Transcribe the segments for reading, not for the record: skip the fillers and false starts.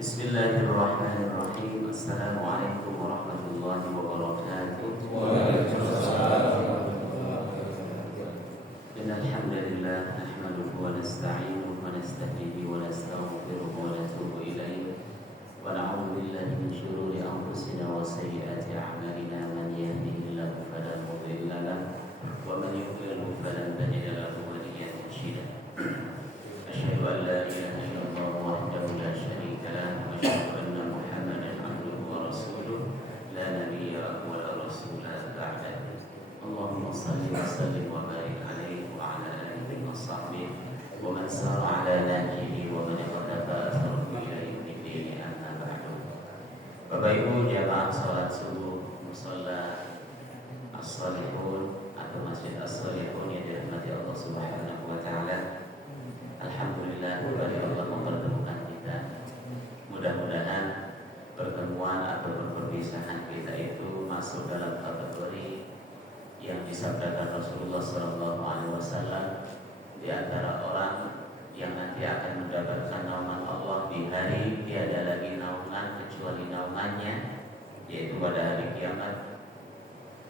Bismillahirrahmanirrahim. Assalamualaikum warahmatullahi wabarakatuh. Waalaikumsalam. Innal hamdalillah nahmaduhu wa nasta'inuhu wa nastahdihi wa nastaghfiruhu wa natubu ilayh wa na'udzu billahi min shururi anfusina wa sayyiati a'malina man yahdihillahu fala mudilla lahu wa man yudlil falan tajida lahu waliyyan mursyida. Asyhadu an la ilaha illallah wahdahu la syarika lahu wa asyhadu anna Muhammadan abduhu wa rasuluh la nabiyya lahu wa la rasula ba'dahu. Allahumma shalli wa sallim wa barik alaihi wa ala alihi wa sahbihi wa man sara ala nahjihi wa man iqtafa atharuhu ila yaumid din, amma ba'du. Bapak Ibu jamaah salat subuh musalla as-salihun atau masjid as-salihun yang dirahmati Allah Subhanahu wa taala. Alhamdulillah kepada Allah mempertemukan kita. Mudah-mudahan pertemuan atau perpisahan kita itu masuk dalam kategori yang disabdakan Rasulullah SAW di antara orang yang nanti akan mendapatkan naungan Allah di hari tiada lagi naungan kecuali naungannya, yaitu pada hari kiamat.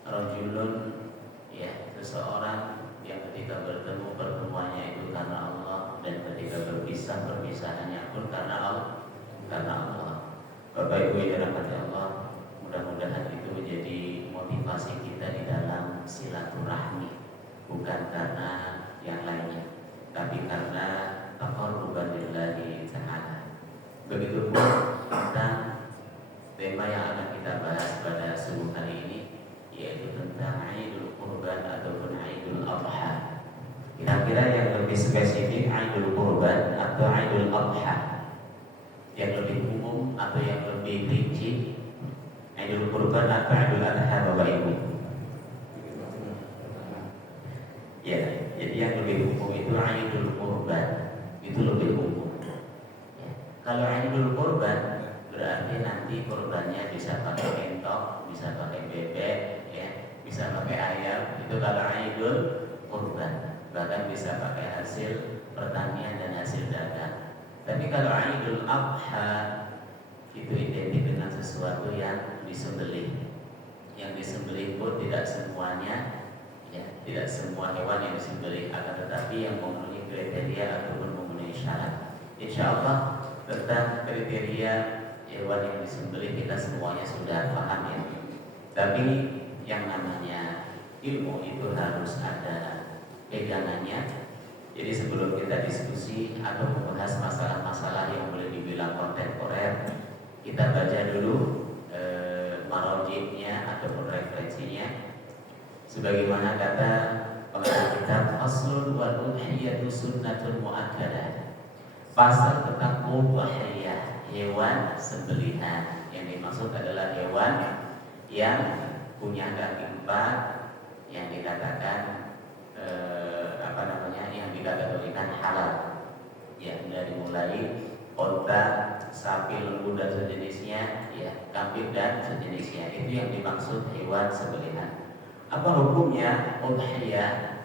Rajulun, ya, seseorang yang ketika bertemu pertemuannya itu karena Allah, dan ketika berpisah perpisahannya pun karena Allah. Bapak Ibu yang dirahmati Allah, mudah-mudahan itu menjadi motivasi kita di dalam silaturahmi, bukan karena yang lainnya, tapi karena taqarruban lillahi ta'ala. Begitupun tentang tema yang akan kita bahas pada subuh hari ini, yaitu tentang Aidul Qurban ataupun Aidul Adha. Kira-kira yang lebih spesifik Aidul Qurban atau Aidul Adha, yang lebih umum atau yang lebih rinci Aidul Qurban atau Aidul Adha, Bapak Ibu? Ya, jadi yang lebih umum itu Aidul Qurban, itu lebih umum. Ya. Kalau Aidul Qurban berarti nanti kurbannya bisa pakai entok, bisa pakai bebek, ya, bisa pakai ayam. Itu kalau Aidul Qurban. Bahkan bisa pakai hasil pertanian dan hasil dagang. Tapi kalau Aidul Adha itu identik dengan sesuatu yang disembelih. Yang disembelih pun tidak semuanya, ya, tidak semua hewan yang disembelih, akan tetapi yang memenuhi kriteria ataupun memenuhi syarat. Insya Allah tentang kriteria hewan yang disembelih kita semuanya sudah paham, ya. Tapi yang namanya ilmu itu harus ada pegangannya. Jadi sebelum kita diskusi atau membahas masalah-masalah yang boleh dibilang kontemporer, kita baca dulu marojiknya ataupun referensinya. Sebagaimana kata pengarang kitab, Faslun wal udhiyatu sunnatun mu'akkadah. Pasal tentang udhiyah, hewan sembelihan. Yang dimaksud adalah hewan yang punya kaki empat, yang dikatakan yang dikategorikan halal, ya, dari mulai onta, sapi, lembu dan sejenisnya, ya, kambing dan sejenisnya, itu yang dimaksud hewan sembelihan. Apa hukumnya udhiyah,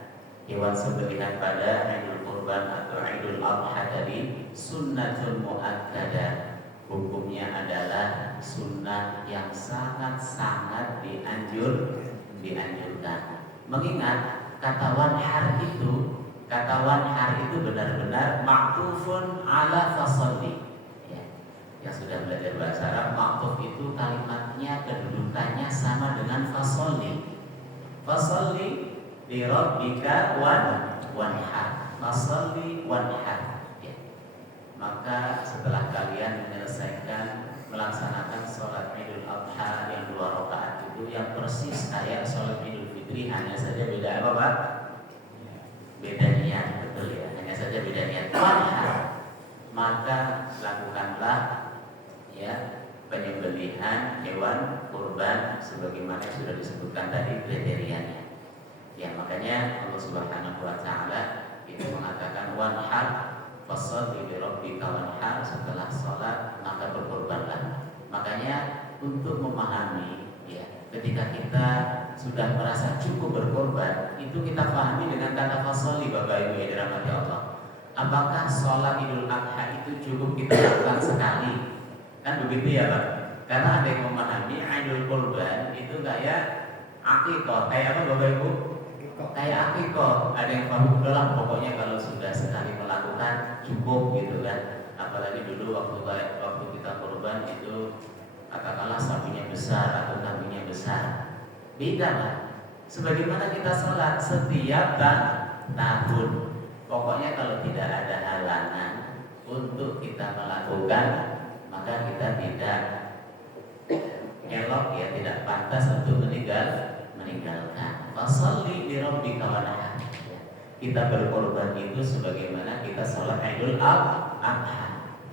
hewan sembelihan pada Aidul Qurban atau Aidul Adha tadi? Sunnatun mu'akkadah. Hukumnya adalah sunnah yang sangat-sangat dianjurkan. Mengingat kata wanhar itu benar-benar ma'tufun ala fasalli, ya. Yang sudah belajar bahasa Arab, ma'tuf itu kalimatnya kedudukannya sama dengan fasalli. Fasalli li rabbika wanhar, fasalli wanhar, ya. Maka setelah kalian menyelesaikan melaksanakan sholat Idul Adha yang 2 rakaat itu, yang persis kayak sholat Idul Fitri, hanya saja beda apa, Pak? Beda niat, betul ya, hanya saja beda niat. Maka lakukanlah, ya, penyembelihan hewan kurban sebagaimana sudah disebutkan tadi kriterianya. Ya, makanya Allah Subhanahu wa taala itu mengatakan wanhar fasholli li rabbika wanhar, setelah sholat maka berkurbanlah. Makanya untuk memahami, ya, ketika kita sudah merasa cukup berkorban, itu kita pahami dengan kata fasholli, Bapak Ibu yang dirahmati Allah. Apakah sholat Idul Adha itu cukup kita lakukan sekali? Kan begitu ya Pak? Karena ada yang memahami Idul Kurban itu kayak akikah, kayak apa Bapak Ibu? Kayak akikah. Ada yang paham udahlah pokoknya kalau sudah sekali melakukan cukup gitu kan. Apalagi dulu waktu kita kurban itu katakanlah sapinya besar atau kambingnya besar. Beda lah. Sebagaimana kita sholat setiap tahun. Pokoknya kalau tidak ada halangan untuk kita melakukan, maka kita tidak elok ya, tidak pantas untuk meninggalkan. Fasholli li rabbika wanhar. Kita berkorban itu sebagaimana kita sholat Idul Adha.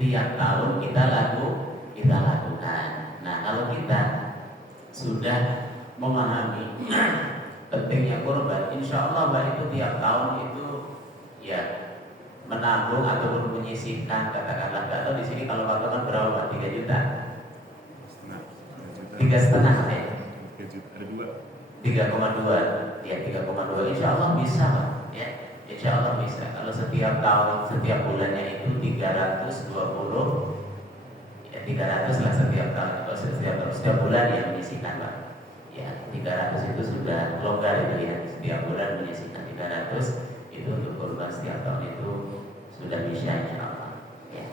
Tiap tahun kita lakukan. Nah, kalau kita sudah memahami pentingnya korban, insya Allah Mbak itu tiap tahun itu ya menabung ataupun menyisihkan, katakanlah nggak tahu di sini kalau patokan berapa 3 juta, 3,5 ya, 3,2 ya 3,2 insya Allah bisa Pak ya, insya Allah bisa. Kalau setiap tahun setiap bulannya itu 320 ya 300 lah setiap tahun, kalau setiap bulan ya menyisihkan Pak ya 300 itu sudah longgar itu ya, setiap bulan menyisihkan 300 itu untuk korban setiap tahun itu sudah bisa insya Allah ya.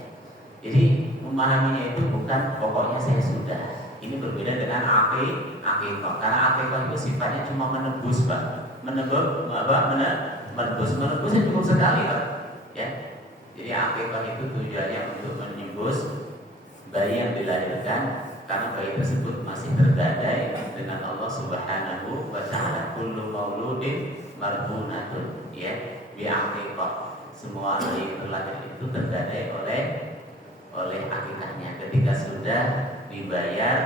Jadi memahaminya itu bukan pokoknya saya sudah. Ini berbeda dengan akikah. Karena akikah itu sifatnya cuma menebus Pak. Menebusnya cukup sekali Pak ya. Jadi akikah itu tujuannya untuk menebus bayi yang dilahirkan, karena bayi tersebut masih tergadai dengan Allah Subhanahu wa taala. Kullu mauludin marhunatun ya bi akikah. Semua bayi terlahir itu tergadai oleh akikahnya. Ketika sudah dibayar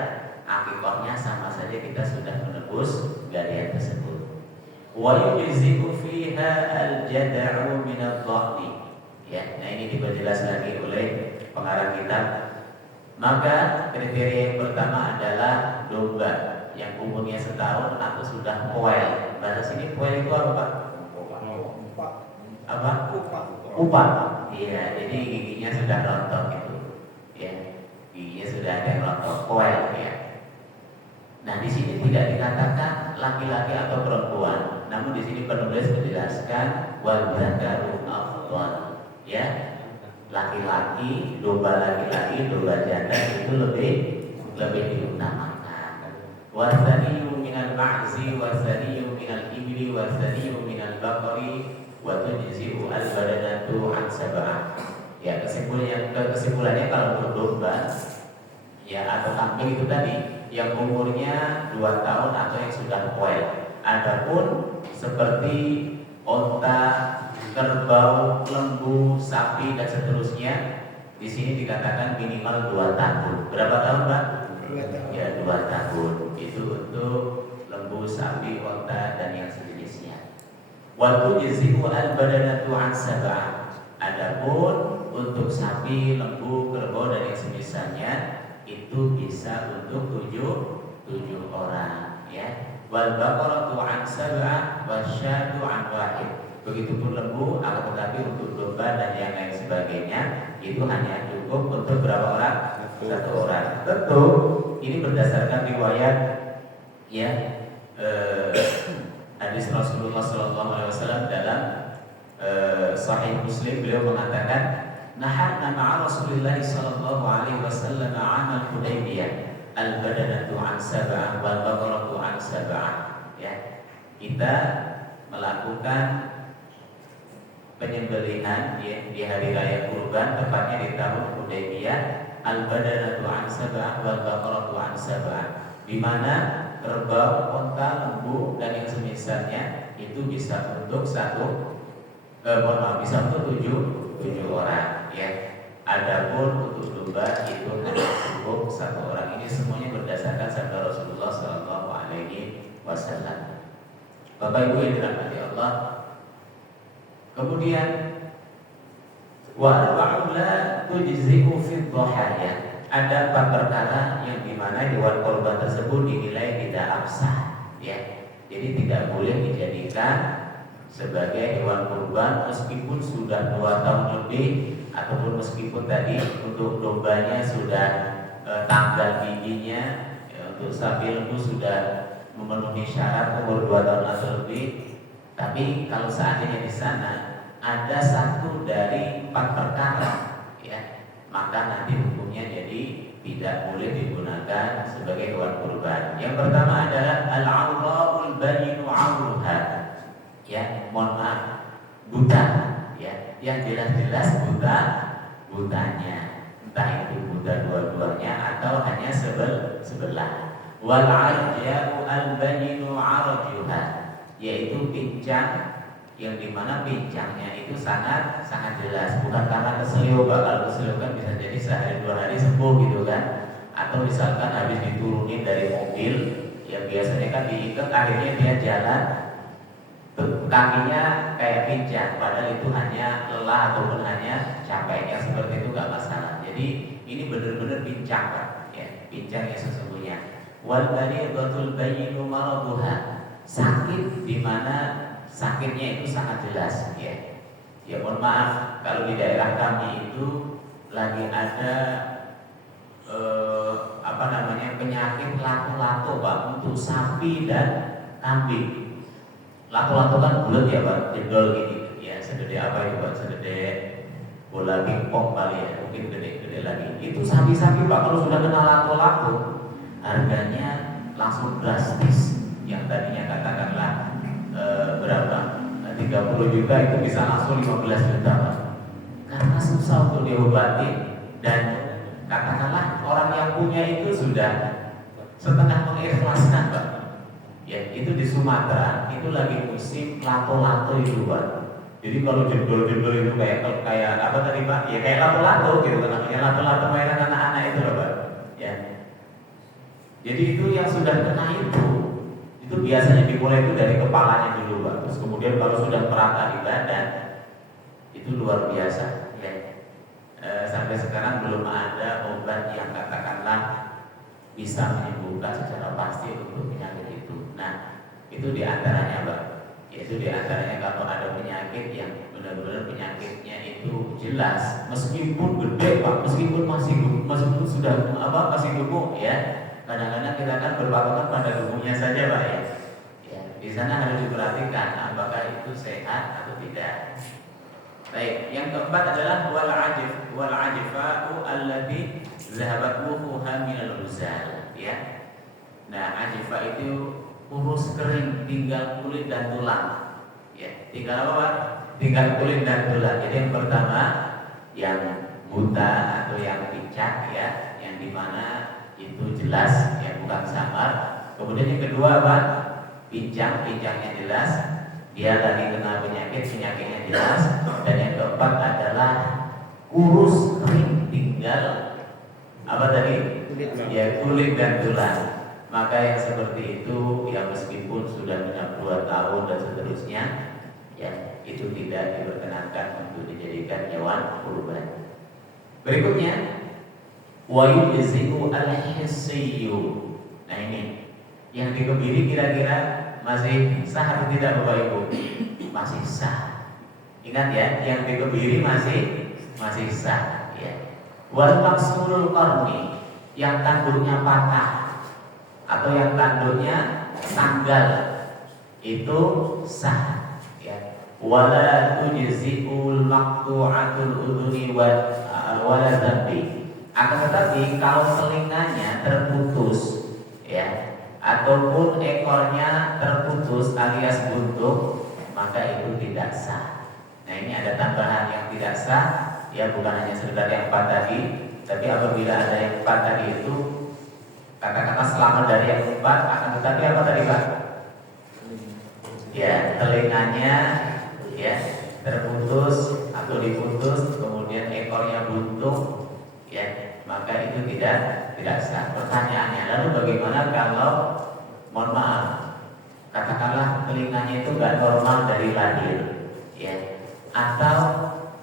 akikahnya, sama saja kita sudah menebus gadaian tersebut. Wa yujzi'u fiha al-jad'u min ad-dha'ni. Ya, nah ini diperjelas lagi oleh pengarang kitab. Maka kriteria yang pertama adalah domba yang umurnya setahun atau sudah poel. Bahasa sini poel itu apa Pak? Apa? Upat. Iya, jadi giginya sudah rontok itu. Ya, giginya sudah ada yang rontok, poel ya. Nah, di sini tidak dikatakan laki-laki atau perempuan, namun di sini penulis menjelaskan wal dzakaru afdal. Ya, laki-laki, domba laki-laki, domba jantan itu lebih diutamakan. Wasaniyu minal ma'zi, wasaniyu minal ibli, wasaniyu minal baqari, wa tujzi'u al-badanatu an sab'ah. Ya, kesimpulannya kalau untuk domba ya atau kambing itu tadi yang umurnya 2 tahun atau yang sudah poel. Adapun seperti onta, kerbau, lembu, sapi dan seterusnya, di sini dikatakan minimal 2 tahun. Berapa tahun, Pak? 2 tahun. Ya, 2 tahun. Itu untuk lembu, sapi, onta dan yang sejenisnya. Wa tujzi'u al-badanatu an sab'ah. Adapun untuk sapi, lembu, kerbau dan yang semisalnya itu bisa untuk 7 orang ya. Wal baqaratu an sab'ah wasyatu an wahid. Begitupun lembu, akan tetapi untuk domba dan yang lain sebagainya itu hanya cukup untuk berapa orang? 1 orang. Tentu ini berdasarkan riwayat ya hadis Rasulullah SAW dalam Sahih Muslim. Beliau mengatakan, nahana ma'a Rasulillah sallallahu alaihi wasallam 'amal Hudaybiyah al-badanatu an sab'ah wal baqaratu an sab'ah. Ya, kita melakukan penyembelihan di hari raya Kurban, tepatnya di tahun Hudaybiyah, al-badanatu an sab'ah wal baqaratu an sab'ah, di mana kerbau, onta, lembu dan yang semisalnya itu bisa untuk bisa untuk 7 orang ya. Adapun untuk domba itu hanya cukup 1 orang. Ini semuanya berdasarkan sabda Rasulullah Sallallahu Alaihi Wasallam. Bapak Ibu yang dirahmati Allah. Kemudian wa arba'u la tujzi'u fi dhahaya. Ada 4 perkara yang dimana hewan korban tersebut dinilai tidak absah ya. Jadi tidak boleh dijadikan sebagai hewan kurban meskipun sudah 2 tahun lebih, ataupun meskipun tadi untuk dombanya sudah tanggal giginya untuk sapi lembu sudah memenuhi syarat umur 2 tahun atau lebih. Tapi kalau seandainya di sana ada satu dari 4 perkara, ya, maka nanti hukumnya jadi tidak boleh digunakan sebagai hewan kurban. Yang pertama adalah al-awra'ul bayinu 'auruha. Ya, mohon maaf, buta, ya, yang jelas-jelas butanya. Entah itu buta dua-duanya atau hanya sebelah. Wal 'arja'u al-bayinu 'arjuha, yaitu pincang yang dimana pincangnya itu sangat jelas, bukan karena keselio. Kalau keselio kan bisa jadi sehari 2 hari sembuh gitu kan, atau misalkan habis diturunin dari mobil yang biasanya kan diikat, akhirnya dia jalan kakinya kayak pincang, padahal itu hanya lelah ataupun hanya capeknya, seperti itu nggak masalah. Jadi ini benar-benar pincang, Pak, ya, pincang yang sesungguhnya. Wal balighatul bayyinu maraduha, sakit di mana sakitnya itu sangat jelas, ya. Ya mohon maaf kalau di daerah kami itu lagi ada penyakit lato-lato, Pak, untuk sapi dan kambing. Lato-lato kan bulat ya, Pak, jendol gini, ya, segede apa itu, Pak? Segede bola pingpong kali ya, mungkin gede-gede lagi. Itu sapi-sapi, Pak, kalau sudah kena lato-lato harganya langsung drastis. Yang tadinya katakanlah berapa? 30 juta itu bisa langsung 15 juta, Pak. Karena susah untuk diobati, dan katakanlah orang yang punya itu sudah setengah mengikhlaskan, Pak. Ya, itu di Sumatera itu lagi musim lato-lato itu, Pak. Jadi kalau jendol-jendol itu kayak apa tadi, Pak? Ya kayak lato-lato gitu kan, namanya lato-lato mainan anak-anak itu loh, Pak. Ya. Jadi itu yang sudah kena itu biasanya dimulai itu dari kepalanya dulu, Pak. Terus kemudian kalau sudah merata di badan itu luar biasa, ya. Sampai sekarang belum ada obat yang katakanlah bisa menyembuhkan secara pasti untuk penyakit itu. Nah, itu diantaranya, Pak. Yaitu diantaranya kalau ada penyakit yang benar-benar penyakitnya itu jelas, meskipun gede, Pak, meskipun sudah masih gemuk, ya. Kadang-kadang kita kan berpatokan pada tubuhnya saja, Pak, ya. Ya, di sana harus diperhatikan apakah itu sehat atau tidak. Baik, yang keempat adalah wal ajfa'u allati zahabat ruhuha minal ghuzal, ya. Nah, ajfa itu kurus kering, tinggal kulit dan tulang. Ya, tinggal apa, Pak? Tinggal kulit dan tulang. Jadi yang pertama yang buta atau yang pincang, ya, yang dimana itu jelas, ya, bukan samar. Kemudian yang kedua, Pak, pincangnya jelas, dia lagi kena penyakitnya jelas. Dan yang keempat adalah kurus kering, tinggal apa tadi? Ya, kulit dan tulang. Maka yang seperti itu, ya, meskipun sudah genap 2 tahun dan seterusnya, ya, itu tidak diperkenankan untuk dijadikan hewan kurban. Berikutnya, wa yujzi'u al-hissiyyu. Nah, ini yang dikebiri kira-kira masih sah atau tidak, Bapak Ibu? Masih sah. Ingat ya, yang dikebiri masih sah, ya. Wal maksurul qarni, yang tanduknya patah atau yang tanduknya tanggal, itu sah, ya. Wala tujzi'ul maqtu'atul udhuni wala dzambi. Akan tetapi kalau telinganya terputus, ya, ataupun ekornya terputus alias buntung, maka itu tidak sah. Nah, ini ada tambahan yang tidak sah, ya, bukan hanya sekedar yang 4 tadi, tapi apabila ada yang 4 tadi itu kata-kata selamat dari yang 4, akan tetapi apa tadi, Pak? Ya, telinganya, ya, terputus atau diputus, kemudian ekornya buntung, ya, maka itu tidak sah. Pertanyaannya, lalu bagaimana kalau, mohon maaf, katakanlah telinganya itu nggak normal dari lahir, ya, atau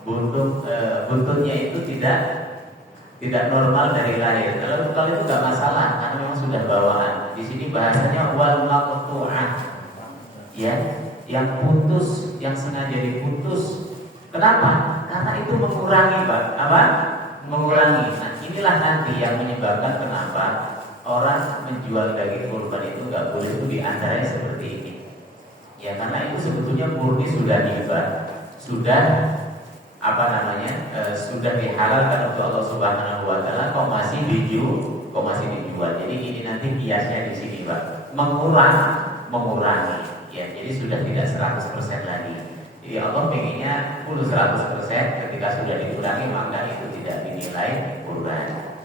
buntutnya itu tidak normal dari lahir. Kalau itu nggak masalah, karena memang sudah bawaan. Di sini bahasanya wal maqtu'ah, ya, yang putus, yang sengaja diputus. Kenapa? Karena itu mengurangi, Pak. Apa? Mengurangi. Nah, inilah nanti yang menyebabkan kenapa orang menjual daging kurban itu nggak boleh, itu diantaranya seperti ini. Ya karena itu sebetulnya murni sudah hibah, sudah sudah dihalalkan untuk Allah Subhanahu Wa Taala, kok masih dijual. Jadi ini nanti kiasnya di sini Pak, mengurangi. Ya jadi sudah tidak 100% lagi. Jadi Allah pengennya full 100%, ketika sudah dikurangi maka itu tidak dinilai kurban.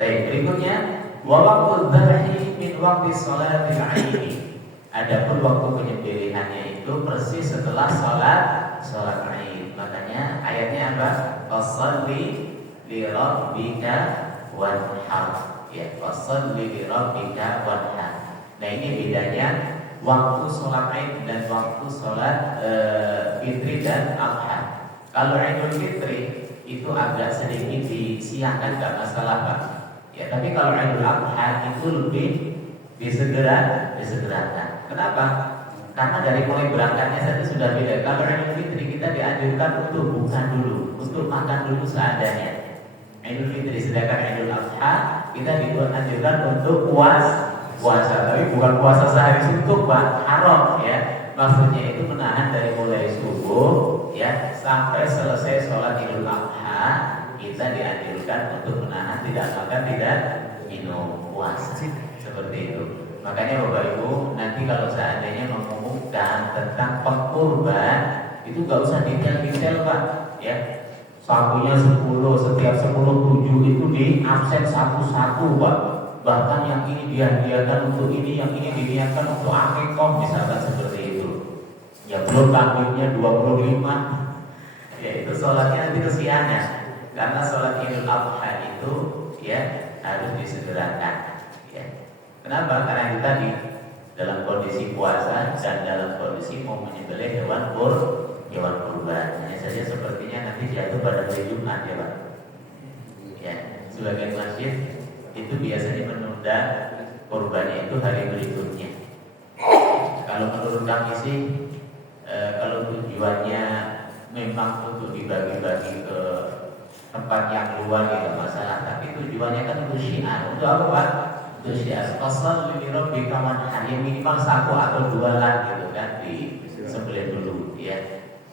Baik, berikutnya wa waqtu dzabhi min waqti sholatil 'aidi. Adapun waktu penyembelihannya itu persis setelah sholat Id. Makanya ayatnya apa? Fasholli li rabbika wanhar. Ya, fasholli li rabbika wanhar. Nah, ini bedanya waktu sholat Id dan waktu sholat Fitri dan Adha. Kalau Idul Fitri itu agak sedikit disiangkan, nggak masalah Pak. Ya, tapi kalau Idul Adha itu lebih disegerakan. Kenapa? Karena dari mulai berangkatnya saja sudah beda. Kalau Idul Fitri kita dianjurkan untuk bukan dulu, untuk makan dulu seadanya. Idul Fitri, sedangkan Idul Adha kita dianjurkan untuk puasa, tapi bukan puasa sehari suntuk Pak, haram ya. Maksudnya itu menahan dari mulai subuh ya sampai selesai sholat Idul Adha, kita dianjurkan untuk menahan tidak makan, tidak minum, puasa. Seperti itu. Makanya Bapak Ibu nanti kalau seandainya mengumumkan tentang pengkurban itu nggak usah detail-detail Pak ya. Sapunya 10, setiap 10 7 itu di absen satu-satu Pak. Bahkan yang ini dihadiahkan untuk ini, yang ini diniatkan untuk akikah misalkan seperti itu. Ya belum kambingnya 25. Ya itu sholatnya nanti kesiangan. Karena sholat Idul Adha itu ya harus disegerakan. Kenapa? Karena itu tadi dalam kondisi puasa dan dalam kondisi mau menyembelih hewan kurban. Hanya saja sepertinya nanti jatuh pada hari Jumat ya Pak. Ya, sebagian masjid itu biasanya menunda kurbannya itu hari berikutnya. Kalau menurut kami sih, kalau tujuannya memang untuk dibagi-bagi ke tempat yang luar tidak masalah. Tapi tujuannya kan untuk syiar. Untuk apa Pak? Untuk syiar. Fasholli li rabbika wanhar, yang minimal 1 atau 2 lah gitu kan, di sembelih dulu ya.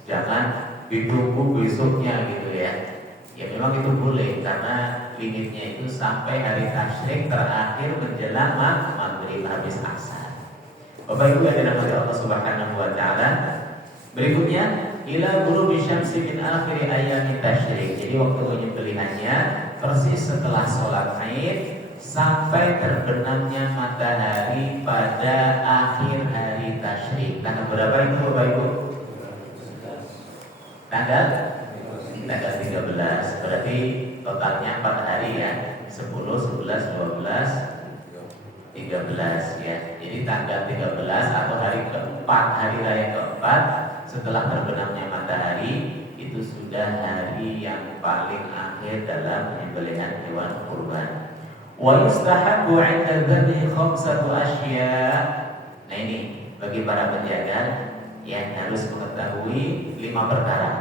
Jangan ditunggu besoknya gitu ya. Ya memang itu boleh karena limitnya itu sampai hari tasyrik terakhir menjelang maghrib habis asar. Bapak Ibu yang dirahmati Allah Subhanahu Wa Taala. Berikutnya ila ghurubi syamsi min akhir ayami tasyrik. Jadi waktu penyembelihannya persis setelah sholat Id sampai terbenamnya matahari pada akhir hari tasyrik. Tanggal berapa itu Bapak Ibu? Tanggal 13. Berarti totalnya 4 hari ya. 10, 11, 12, 13 ya. Jadi tanggal 13 atau hari keempat, hari raya keempat setelah terbenamnya matahari itu sudah hari yang paling akhir dalam penyembelihan hewan kurban. Wa yustahabbu 'inda dzabhi khamsatu asya'. Nah ini bagi para penjaga yang harus mengetahui 5 perkara.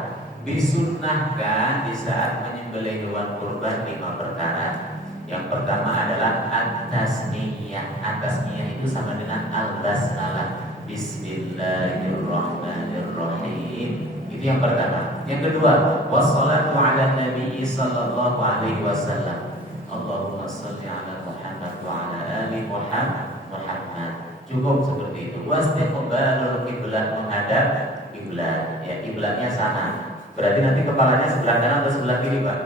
Disunnahkan di saat menyembelih hewan kurban 5 perkara. Yang pertama adalah at-tasmiyah. At-tasmiyah itu sama dengan al-basmalah. Bismillahirrahmanirrahim. Itu yang pertama. Yang kedua, wassalatu 'ala nabi sallallahu alaihi wasallam. Allahumma shalli 'ala Muhammad wa 'ala ali Muhammad. Cukup seperti itu. Wastiqbalul qiblah, menghadap kiblat. Ya, kiblatnya sana. Berarti nanti kepalanya sebelah kanan atau sebelah kiri, Pak?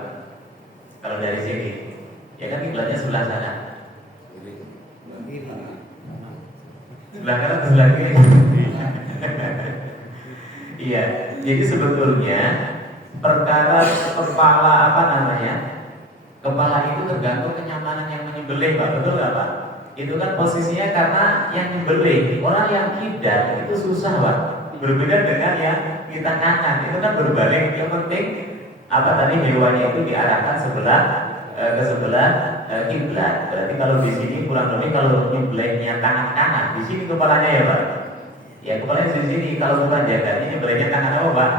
Kalau dari sini. Ya kan kiblatnya sebelah sana. Sebelah kanan atau sebelah kiri? Iya. Jadi sebetulnya perkara kepala kepala itu tergantung kenyamanan yang menyembelih, Pak. Betul nggak, Pak? Itu kan posisinya karena yang menyembelih. Orang yang kiblat itu susah, Pak. Berbeda dengan yang kita kanan. Itu kan berbalik. Yang penting hewannya itu diarahkan ke sebelah kiblat. Berarti kalau di sini kurang lebih kalau nyembelihnya tangan kanan, di sini kepalanya ya, Pak. Ya kepalanya di sini. Kalau bukan jaga, ini nyembelihnya tangan apa, Pak?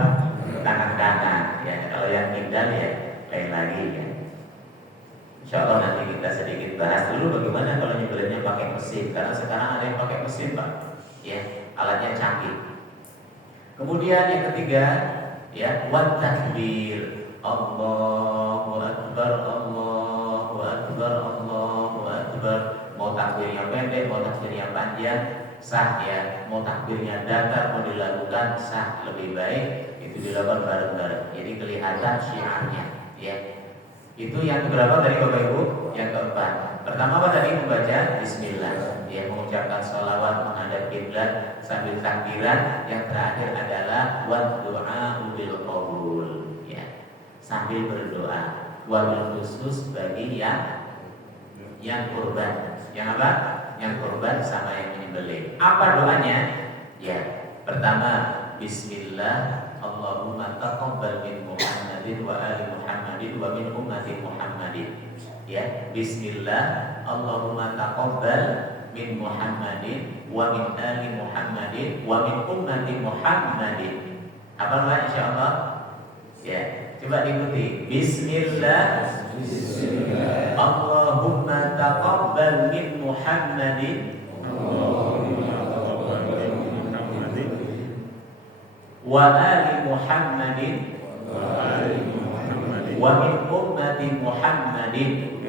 Tangan kanan. Ya kalau yang kiblat ya lain lagi ya. Insya Allah nanti kita sedikit bahas dulu bagaimana kalau nyebelinnya pakai mesin, karena sekarang ada yang pakai mesin Pak, ya alatnya canggih. Kemudian yang ketiga, ya wat takbir, Allahu Akbar, Allahu Akbar, Allahu Akbar. Mau takbir yang pendek, mau takbir yang panjang, sah ya. Mau takbirnya datar, mau dilakukan sah, lebih baik itu dilakukan bareng-bareng. Jadi kelihatan syiarnya, ya. Itu yang keberapa tadi Bapak Ibu? Yang keempat. Pertama apa tadi? Membaca Bismillah, ya, mengucapkan sholawat menghadap kiblat sambil takbiran. Yang terakhir adalah wa du'a bil qabul, ya, sambil berdoa. Wabil khusus bagi yang kurban. Yang apa? Yang kurban sama yang menyembelih. Apa doanya? Ya, pertama Bismillah, Allahumma taqabbal min Muhammadin wa ali Muhammadin wa min ummati Muhammadin. Ya, Bismillah, Allahumma taqabbal min Muhammadin wa min ali Muhammadin wa min ummati Muhammadin. Apa namanya insyaallah? Ya, coba diikuti. Bismillah, Bismillah, Allahumma taqabbal min Muhammadin wa ali Muhammadin wa min ummati Muhammadin.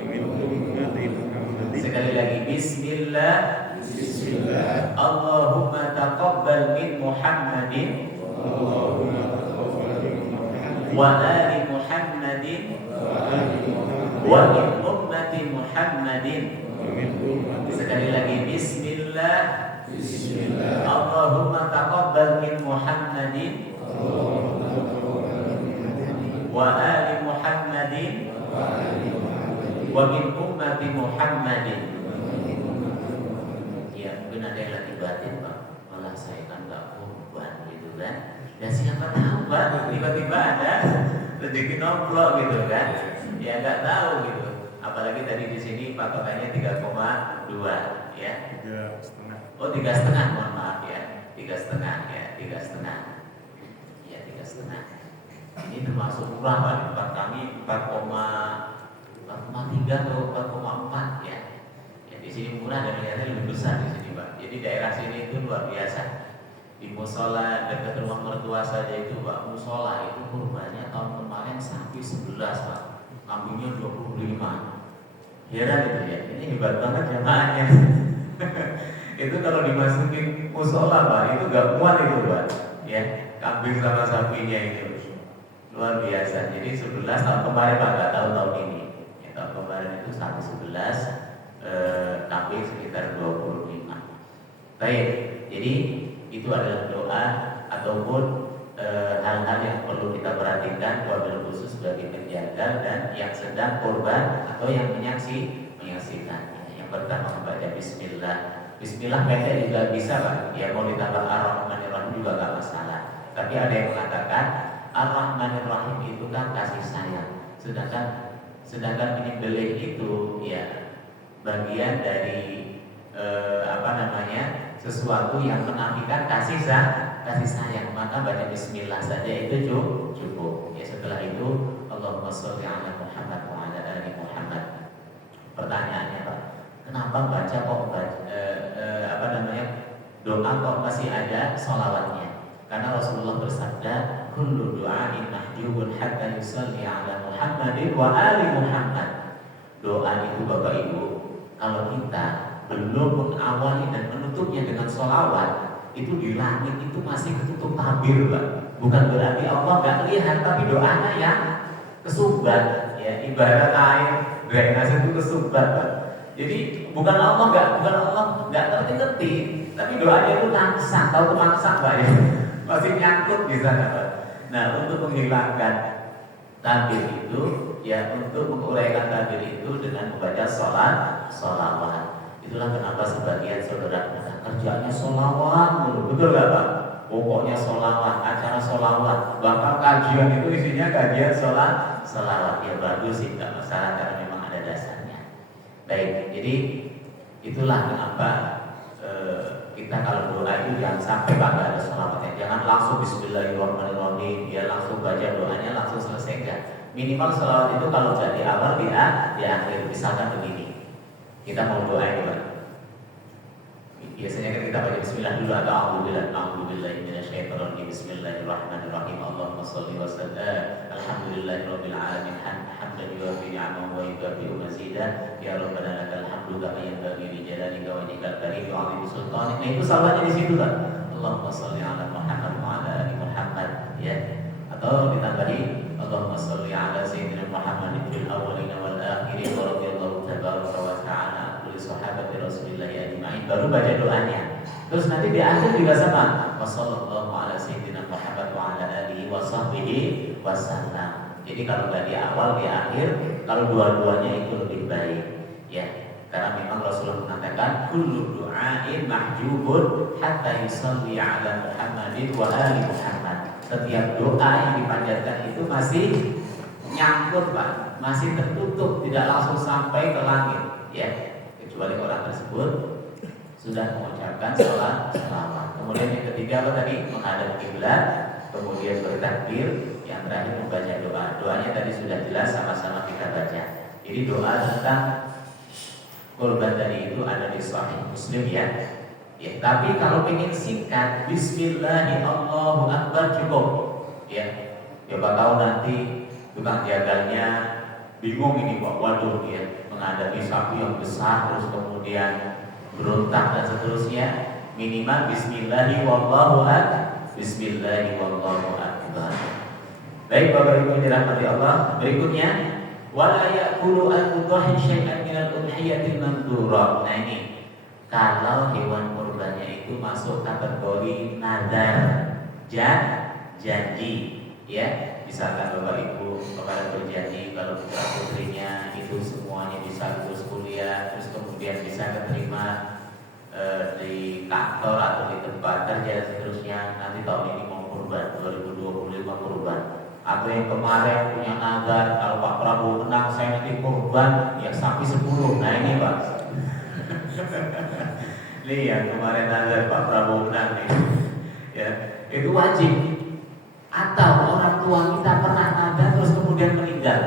Sekali lagi Bismillah, Bismillah, Allahumma taqabbal min Muhammadin wa ali Muhammadin wa min ummati Muhammadin. Sekali lagi Bismillah, Bismillah, Allahumma taqabbal min Muhammadin wa ali Muhammadin wa min ummati Muhammadin. Ya, mungkin ada yang lagi batin Pak, malah saya kan gak kurban gitu kan. Dan siapa tahu Pak, tiba-tiba ada rezeki nomplok gitu kan. Ya gak tahu gitu. Apalagi tadi di sini patokannya 3,2 ya. 3,5. Oh 3,5, mohon maaf ya. 3,5 ya, 3,5. Ya 3,5. Ini termasuk murah Pak. Tempat kami 4,3 atau 4,4 ya. Ya di sini murah dan ternyata lebih besar di sini Pak. Jadi daerah sini itu luar biasa. Di musola dekat rumah mertua saja itu Pak, musola itu kurbannya tahun kemarin sapi 11 Pak, kambingnya 25. Heran itu ya, ini hebat banget jamaahnya. Itu kalau dimasukin musola Pak, itu gak muat itu Pak, ya kambing sama sapinya itu luar biasa. Jadi 11 tahun kemarin Pak, gak tahu tahun ini. Ya, tahun kemarin itu sapi 11, kambing sekitar 25. Baik, jadi itu adalah doa ataupun hal-hal yang perlu kita perhatikan, wabil khusus bagi penjaga dan yang sedang korban atau yang menyaksikan. Yang pertama membaca Bismillah. Bismillah pendek juga bisa Pak. Ya mau ditambah Ar-Rahmanir-Rahim juga gak masalah. Tapi ada yang mengatakan Ar-Rahmanir-Rahim itu kan kasih sayang. Sedangkan penyembelih itu ya bagian dari sesuatu yang menafikan kasih sayang, maka baca Bismillah saja itu cukup. Ya setelah itu Allahumma sholli ala Muhammad wa ala ali Muhammad. Pertanyaannya Pak, kenapa baca kok doa kok masih ada sholawatnya? Karena Rasulullah bersabda, kullu du'ain mahjubun hatta yusalli ala Muhammadin wa ali Muhammad. Doa itu Bapak Ibu, kalau kita belum mengawali dan menutupnya dengan sholawat, itu di langit itu masih ketutup tabir Pak. Bukan berarti Allah gak lihat, tapi doanya yang kesumbat. Ya, ibarat air drainase itu kesumbat Pak. Jadi bukan Allah gak ngerti-ngerti, tapi doanya itu langsang, tahu langsang Pak ya. Masih nyangkut di sana Pak. Nah, untuk menghilangkan tabir itu, ya untuk menguraikan tabir itu dengan membaca sholawat. Itulah kenapa sebagian saudara kerjanya sholawat mulu, betul gak Pak? Pokoknya sholawat, acara sholawat, bahkan kajian itu isinya kajian sholawat. Ya bagus sih, gak masalah karena memang ada dasarnya. Baik, jadi itulah kenapa kita kalau doa itu jangan sampai Pak ada sholawatnya. Jangan langsung Bismillahirrahmanirrahim, ya langsung baca doanya langsung selesai enggak. Minimal salawat itu kalau nggak di awal di akhir. Misalkan begini, kita mau doa ini Pak. Biasanya kan kita baca bismillah dulu atau a'udzubillahi minasyaitonir bismillahirrahmanirrahim. Allahumma shalli wa sallim alhamdulillahirabbil alamin hamdan yuwafi ni'amahu wa yukafi'u mazidah ya rabbana lakal hamdu kama yanbaghi li jalalika wa wajhikal karim wa 'azimi sultanik. Nah itu salawatnya di situ Pak. Allahumma shalli ala Muhammad wa ala ali Muhammad ya. Atau ditambahi Allahumma shalli ala sayyidina Muhammadin fil awwalina wal akhirin wa radhiyallahu tabaraka wa ta'ala sahabati Rasulillah ajma'in, baru baca doanya. Terus nanti di akhir juga sama. Wassallallahu ala sayyidina Muhammad wa ala alihi wa sahbihi wasallam. Jadi kalau nggak di awal di akhir, kalau dua-duanya itu lebih baik. Ya, karena memang Rasulullah mengatakan kullu du'ain mahjubun hatta yusalli ala Muhammadin wa ali Muhammad. Setiap doa yang dipanjatkan itu masih nyangkut Pak, masih tertutup, tidak langsung sampai ke langit. Ya. Kecuali orang tersebut sudah mengucapkan salawat. Kemudian yang ketiga apa tadi? Menghadap kiblat, kemudian bertakbir, yang terakhir membaca doa. Doanya tadi sudah jelas, sama-sama kita baca. Jadi doa tentang kurban tadi itu ada di Sahih Muslim ya. Ya, tapi kalau ingin singkat, Bismillahirrahmanirrahim Akbar cukup. Ya, coba tahu nanti tukang jaganya bingung ini Pak, waduh ya. Menghadapi sapi yang besar terus kemudian berontak dan seterusnya, minimal Bismillahirrahmanirrahim. Bismillahirrahmanirrahim. Baik Bapak Ibu dirahmati Allah. Berikutnya wala ya'kulu al-mudhahi syai'an min al-udhiyatil mandhura. Nah ini kalau hewan kurbannya itu masuk kategori nazar, janji ya. Misalkan Bapak Ibu kepada berjanji kalau putra putrinya itu semuanya bisa lulus kuliah, terus kemudian bisa keterima di kantor atau di tempat kerja dan seterusnya, nanti tahun ini mau kurban 2025 kurban. Atau yang kemarin punya nazar kalau Pak Prabowo menang saya nanti kurban ya sapi 10. Nah ini Pak. Nih yang kemarin nazar Pak Prabowo menang nih. Ya, itu wajib. Atau orang tua kita pernah nazar terus kemudian meninggal.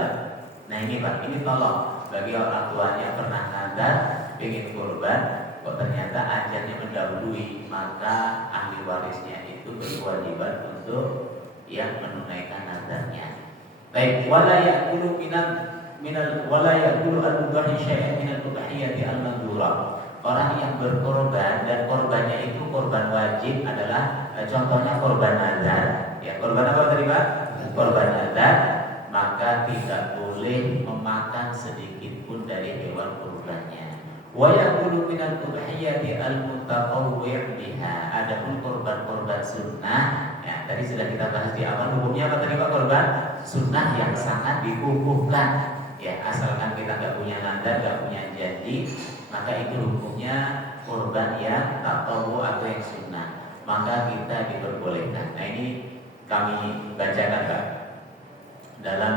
Nah ini Pak, ini tolong bagi orang tuanya pernah nazar ingin kurban, kok ternyata ajalnya mendahului, maka ahli warisnya itu berkewajiban untuk yang menunaikan nazarnya. Baik, wala ya'kulu wala ya'kulu al-mudhahi syai'an min al-udhiyati al-mandhura. Orang yang berkorban dan korbannya itu korban wajib adalah contohnya korban nazar. Ya, korban apa tadi Pak? Korban nazar, maka tidak boleh memakan sedikit pun dari hewan kurbannya. Wa ya'kulu min al-udhiyati al-mutatawwi' biha. Adapun korban-korban sunnah, ya tadi sudah kita bahas di awal, hukumnya apa tadi Pak? Korban sunnah yang sangat dikukuhkan. Ya, asalkan kita nggak punya nazar, nggak punya janji, maka itu hukumnya kurban yang tatawwu atau yang sunnah, maka kita diperbolehkan. Nah ini kami bacakan Pak dalam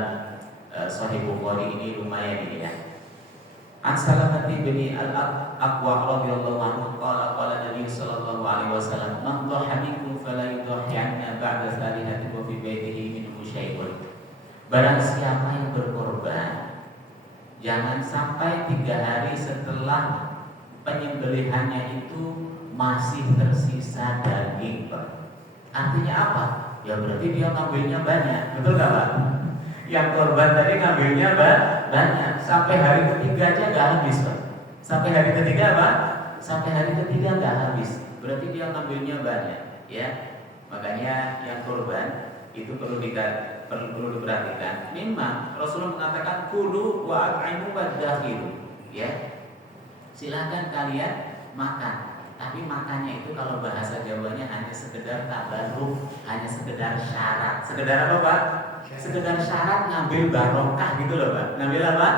Sahih Bukhari ini lumayan ini ya. An Salamati bin Al-Aqwa radhiyallahu anhu qala Nabi sallallahu alaihi wasallam man dhaha minkum fala yudhi'anna ba'da salihati wa fi baitihi minhu syai'un. Barang siapa yang berkorban, jangan sampai 3 hari setelah penyembelihannya itu masih tersisa daging Pak. Artinya apa? Ya berarti dia ngambilnya banyak, betul nggak Pak? Yang korban tadi ngambilnya banyak, sampai hari ketiga aja nggak habis Pak. Sampai hari ketiga Pak? Sampai hari ketiga nggak habis, berarti dia ngambilnya banyak, ya. Makanya yang korban itu perlu diperhatikan. Memang Rasulullah mengatakan kulu wa at'imu wadakhiru, ya. Silakan kalian makan. Tapi makannya itu kalau bahasa Jawanya hanya sekedar tabarruk, hanya sekedar syarat. Sekedar apa Pak? Sekedar syarat ngambil barokah gitu loh Pak. Ngambil apa?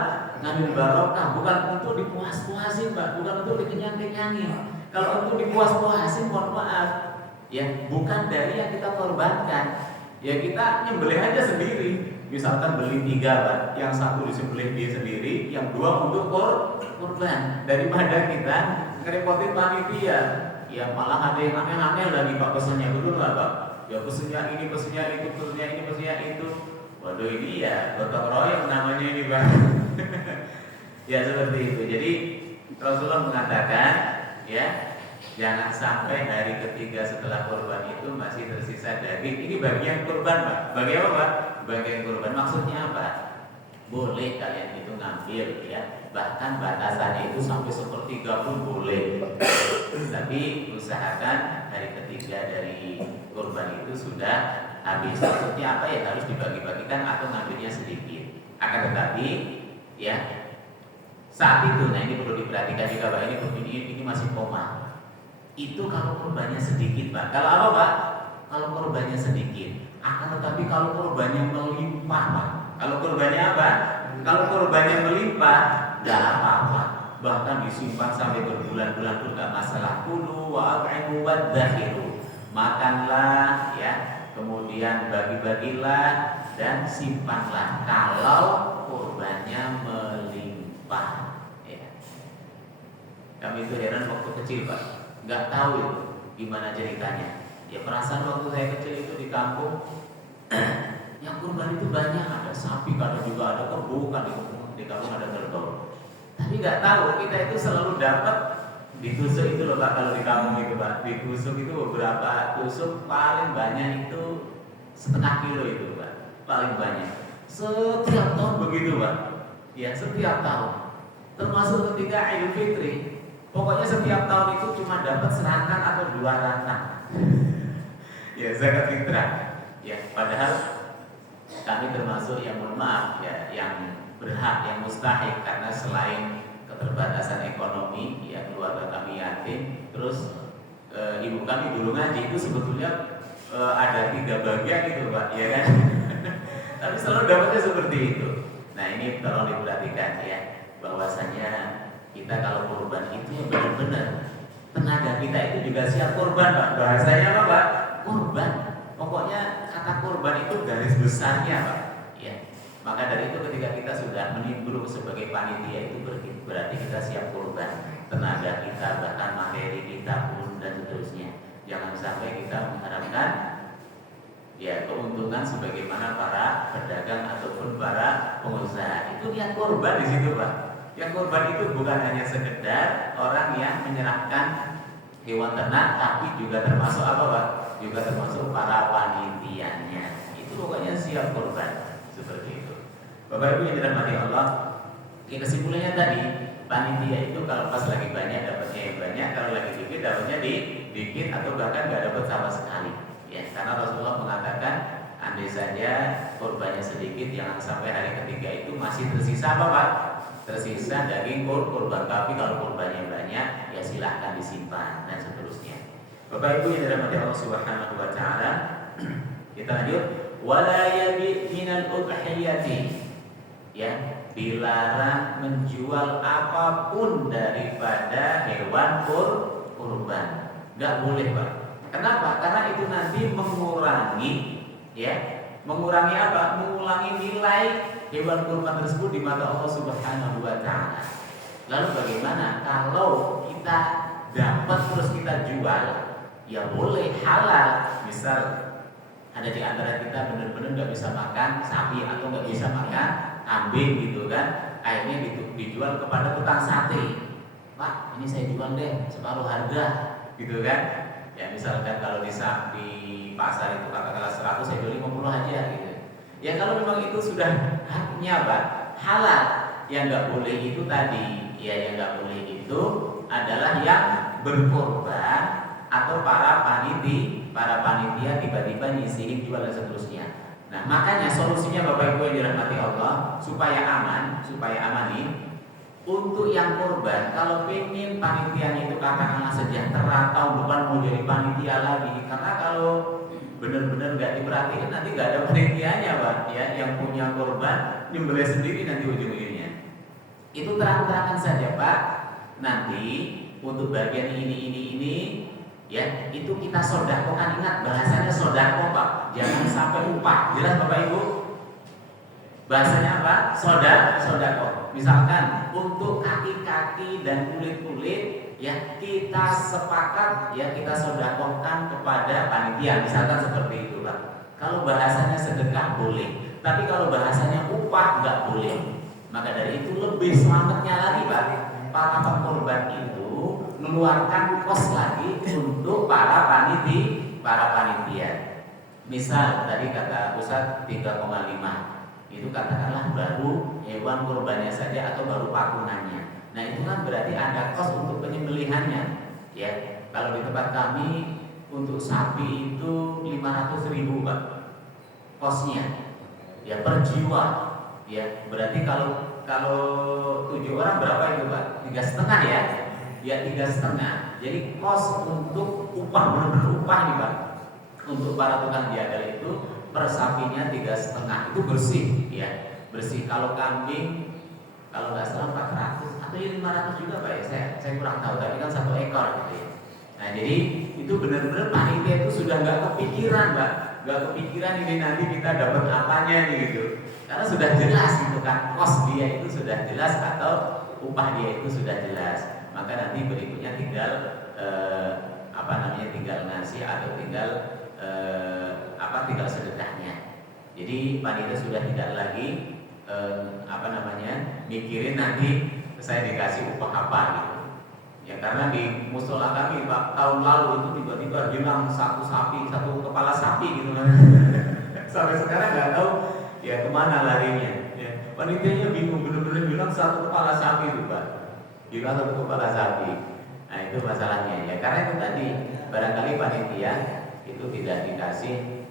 Ngambil barokah, bukan untuk dipuas-puasin Pak, bukan untuk dikenyang-kenyangin. Kalau untuk dipuas-puasin mohon maaf, ya bukan dari yang kita korbankan. Ya kita nyembelih aja sendiri. Misalkan beli 3 Pak, yang 1 disembelih dia sendiri, yang 2 untuk korban. Daripada kita ngerepotin panitia, ya malah ada yang aneh-aneh lagi Pak pesennya, betul nggak Pak? Ya pesennya ini, pesennya itu, pesennya ini, pesennya itu. Waduh Waduh, ini ya gotong royong namanya ini Pak. Ya seperti itu. Jadi Rasulullah mengatakan ya, jangan sampai hari ketiga setelah kurban itu masih tersisa daging. Ini bagian kurban Pak. Bagi apa Pak? Bagian kurban. Maksudnya apa? Boleh kalian itu ngambil ya. Bahkan batasannya itu sampai sepertiga pun boleh. Tapi usahakan hari ketiga dari kurban itu sudah habis. Maksudnya apa ya, harus dibagi-bagikan atau ngambilnya sedikit. Akan tetapi ya, saat itu, nah ini perlu diperhatikan juga Pak, ini masih koma. Itu kalau kurbannya sedikit Pak. Kalau apa Pak? Kalau kurbannya sedikit. Akan tetapi kalau kurbannya melimpah Pak. Kalau kurbannya apa? Kalau kurbannya melimpah, nggak apa-apa. Bahkan disimpan sampai berbulan-bulan pun nggak masalah. Kulu wa at'imu wadzakiru. Makanlah ya, kemudian bagi-bagilah dan simpanlah kalau kurbannya melimpah ya. Kami itu heran waktu kecil Pak, nggak tahu itu gimana ceritanya. Ya perasaan waktu saya kecil itu di kampung yang kurban itu banyak, ada sapi, kadang juga ada kebo, kan di kampung ada kerbau. Tapi nggak tahu kita itu selalu dapat ditusuk itu loh Pak, kalau di kampung itu Pak, ditusuk itu beberapa tusuk, paling banyak itu setengah kilo itu Pak, paling banyak. Setiap tahun begitu Pak, ya setiap tahun. Termasuk ketika Idul Fitri, pokoknya setiap tahun itu cuma dapat serangkang atau 2 rantang. Ya zakat fitrah. Ya padahal kami termasuk yang mohon maaf ya, yang berhak, yang mustahik, karena selain keterbatasan ekonomi ya, keluarga kami yatim, terus ibu kami dulu ngaji itu sebetulnya ada 3 bagian gitu Pak, ya kan. Tapi selalu dapatnya seperti itu. Nah ini tolong diperhatikan ya, bahwasanya kita kalau kurban itu yang benar-benar tenaga kita itu juga siap kurban Pak. Bahasanya apa Pak? Kurban. Pokoknya kata kurban itu garis besarnya Pak ya. Maka dari itu ketika kita sudah menimbrung sebagai panitia itu berarti kita siap kurban. Tenaga kita, bahkan materi kita pun dan seterusnya. Jangan sampai kita mengharapkan ya keuntungan sebagaimana para pedagang ataupun para pengusaha. Itu niat kurban di situ Pak. Yang kurban itu bukan hanya sekedar orang yang menyerahkan hewan ternak, tapi juga termasuk apa Pak? Juga termasuk para panitianya. Itu pokoknya siap kurban seperti itu. Bapak Ibu yang dirahmati Allah, kesimpulannya tadi, panitia itu kalau pas lagi banyak dapatnya yang banyak, kalau lagi dikit dapatnya dikit atau bahkan nggak dapat sama sekali. Ya, karena Rasulullah mengatakan, andai saja kurbannya sedikit, jangan sampai hari ketiga itu masih tersisa apa Pak? Tersisa daging kurban. Tapi kalau kurbannya banyak, ya silahkan disimpan dan seterusnya. Bapak Ibu yang dirahmati Allah Subhanahu wa taala, kita lanjut. Wala yabi minal udhiyati. Ya, dilarang menjual apapun daripada hewan kurban. Enggak boleh, Pak. Kenapa? Karena itu nanti mengurangi ya, mengurangi apa? Mengurangi nilai hewan kurban tersebut di mata Allah Subhanahu wa taala. Lalu bagaimana kalau kita dapat terus kita jual? Ya boleh, halal. Misal ada di antara kita benar-benar nggak bisa makan sapi atau nggak bisa makan kambing gitu kan, akhirnya dijual kepada tukang sate. Pak, ini saya jual deh separuh harga gitu kan. Ya misalkan kalau di pasar itu katakanlah 100, saya jual 50 aja gitu. Ya kalau memang itu sudah haknya Pak, halal. Yang nggak boleh itu tadi, ya yang nggak boleh itu adalah yang berkorban atau para panitia tiba-tiba nyisihin jual dan seterusnya. Nah makanya solusinya Bapak Ibu yang dirahmati Allah, supaya aman nih, untuk yang korban, kalau pengen panitianya itu katakanlah sejahtera, tahun depan mau jadi panitia lagi, karena kalau benar-benar nggak diperhatikan nanti nggak ada panitianya Pak ya, yang punya korban nyembelih sendiri nanti ujung-ujungnya. Itu terang-terangan saja Pak, nanti untuk bagian ini ya, itu kita sodakokan. Ingat bahasanya sodako Pak, jangan sampai upah. Jelas Bapak Ibu? Bahasanya apa? Sodako. Misalkan untuk kaki-kaki dan kulit-kulit ya, kita sepakat ya, kita sodakokan kepada panitia. Misalkan seperti itu Pak. Kalau bahasanya sedekah boleh. Tapi kalau bahasanya upah nggak boleh. Maka dari itu lebih selamatnya lagi Pak, para pengkorban itu mengeluarkan kos lagi untuk para panitia. Misal tadi kata Ustaz 3,5, itu katakanlah baru hewan kurbannya saja atau baru pakunannya. Nah itu kan berarti ada kos untuk penyembelihannya. Ya, kalau di tempat kami untuk sapi itu 500.000 Pak kosnya. Ya per jiwa. Ya berarti kalau 7 orang berapa itu Pak? 3,5 ya? Ya 3,5. Jadi kos untuk upah benar-benar upah nih Pak. Untuk para tukang jagal itu per sapinya 3,5 itu bersih ya, bersih. Kalau kambing kalau nggak salah 400 atau ya 500 juga Pak ya, saya kurang tahu, tapi kan 1 ekor gitu ya. Nah jadi itu benar-benar panitia itu sudah nggak kepikiran Pak, nggak kepikiran ini nanti kita dapat apanya nih gitu, karena sudah jelas gitu kan, kos dia itu sudah jelas atau upah dia itu sudah jelas. Maka nanti berikutnya tinggal tinggal ngasih atau tinggal tinggal sedekahnya. Jadi panitia sudah tidak lagi mikirin nanti saya dikasih upah apa gitu. Ya karena di musola kami Pak, tahun lalu itu tiba-tiba hilang satu kepala sapi gitu kan. Sampai sekarang nggak tahu ya kemana larinya. Ya, panitianya bingung, benar-benar hilang satu kepala sapi itu Pak. Hilang satu kepala sapi. Nah itu masalahnya ya, karena itu tadi barangkali panitia itu tidak dikasih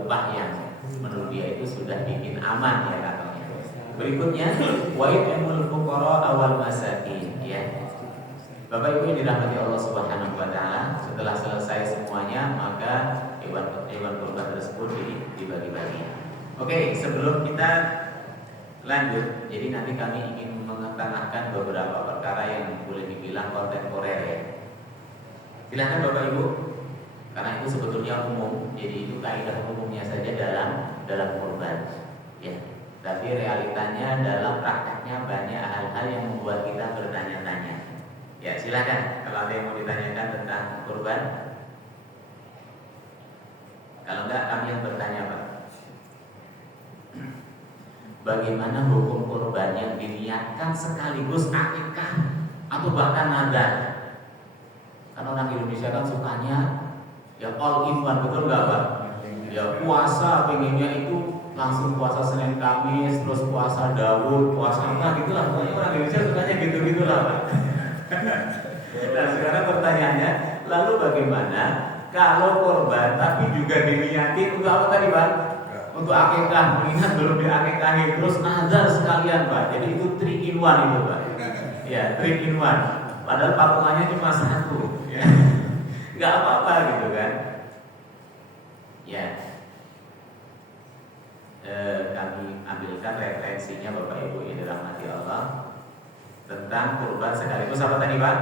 upah yang menurut dia itu sudah bikin aman ya katanya. Berikutnya wa'idul fuqara awal masakin ya. Bapak Ibu yang dirahmati Allah Subhanahu wa taala, setelah selesai semuanya maka hewan kurban tersebut dibagi-bagi. Oke, sebelum kita lanjut, jadi nanti kami ingin mengetengahkan beberapa perkara yang boleh dibilang kontemporer ya. Silakan Bapak Ibu, karena itu sebetulnya umum, jadi itu kaidah umumnya saja dalam kurban ya. Tapi realitanya dalam prakteknya banyak hal-hal yang membuat kita bertanya-tanya. Ya silakan kalau ada yang mau ditanyakan tentang kurban. Kalau enggak kami yang bertanya Pak. Bagaimana hukum kurban yang diniatkan sekaligus akikah atau bahkan nadar? Karena orang Indonesia kan sukanya ya all in one, betul nggak Pak? Ya puasa pengennya itu langsung puasa Senin Kamis, terus puasa Daud, puasa apa gitulah. Pokoknya orang Indonesia sukanya gitu-gitulah Pak. Nah sekarang pertanyaannya, lalu bagaimana kalau korban tapi juga diniatin untuk apa tadi Pak? Untuk akikah, mengingat belum diakikahi, terus nazar sekalian Pak. Jadi itu 3 in 1 itu Pak. Ya 3 in 1. Padahal patungannya cuma 1 ya. Nggak apa-apa gitu kan. Ya kami ambilkan referensinya Bapak Ibu yang dirahmati Allah tentang kurban sekaligus apa tadi Pak?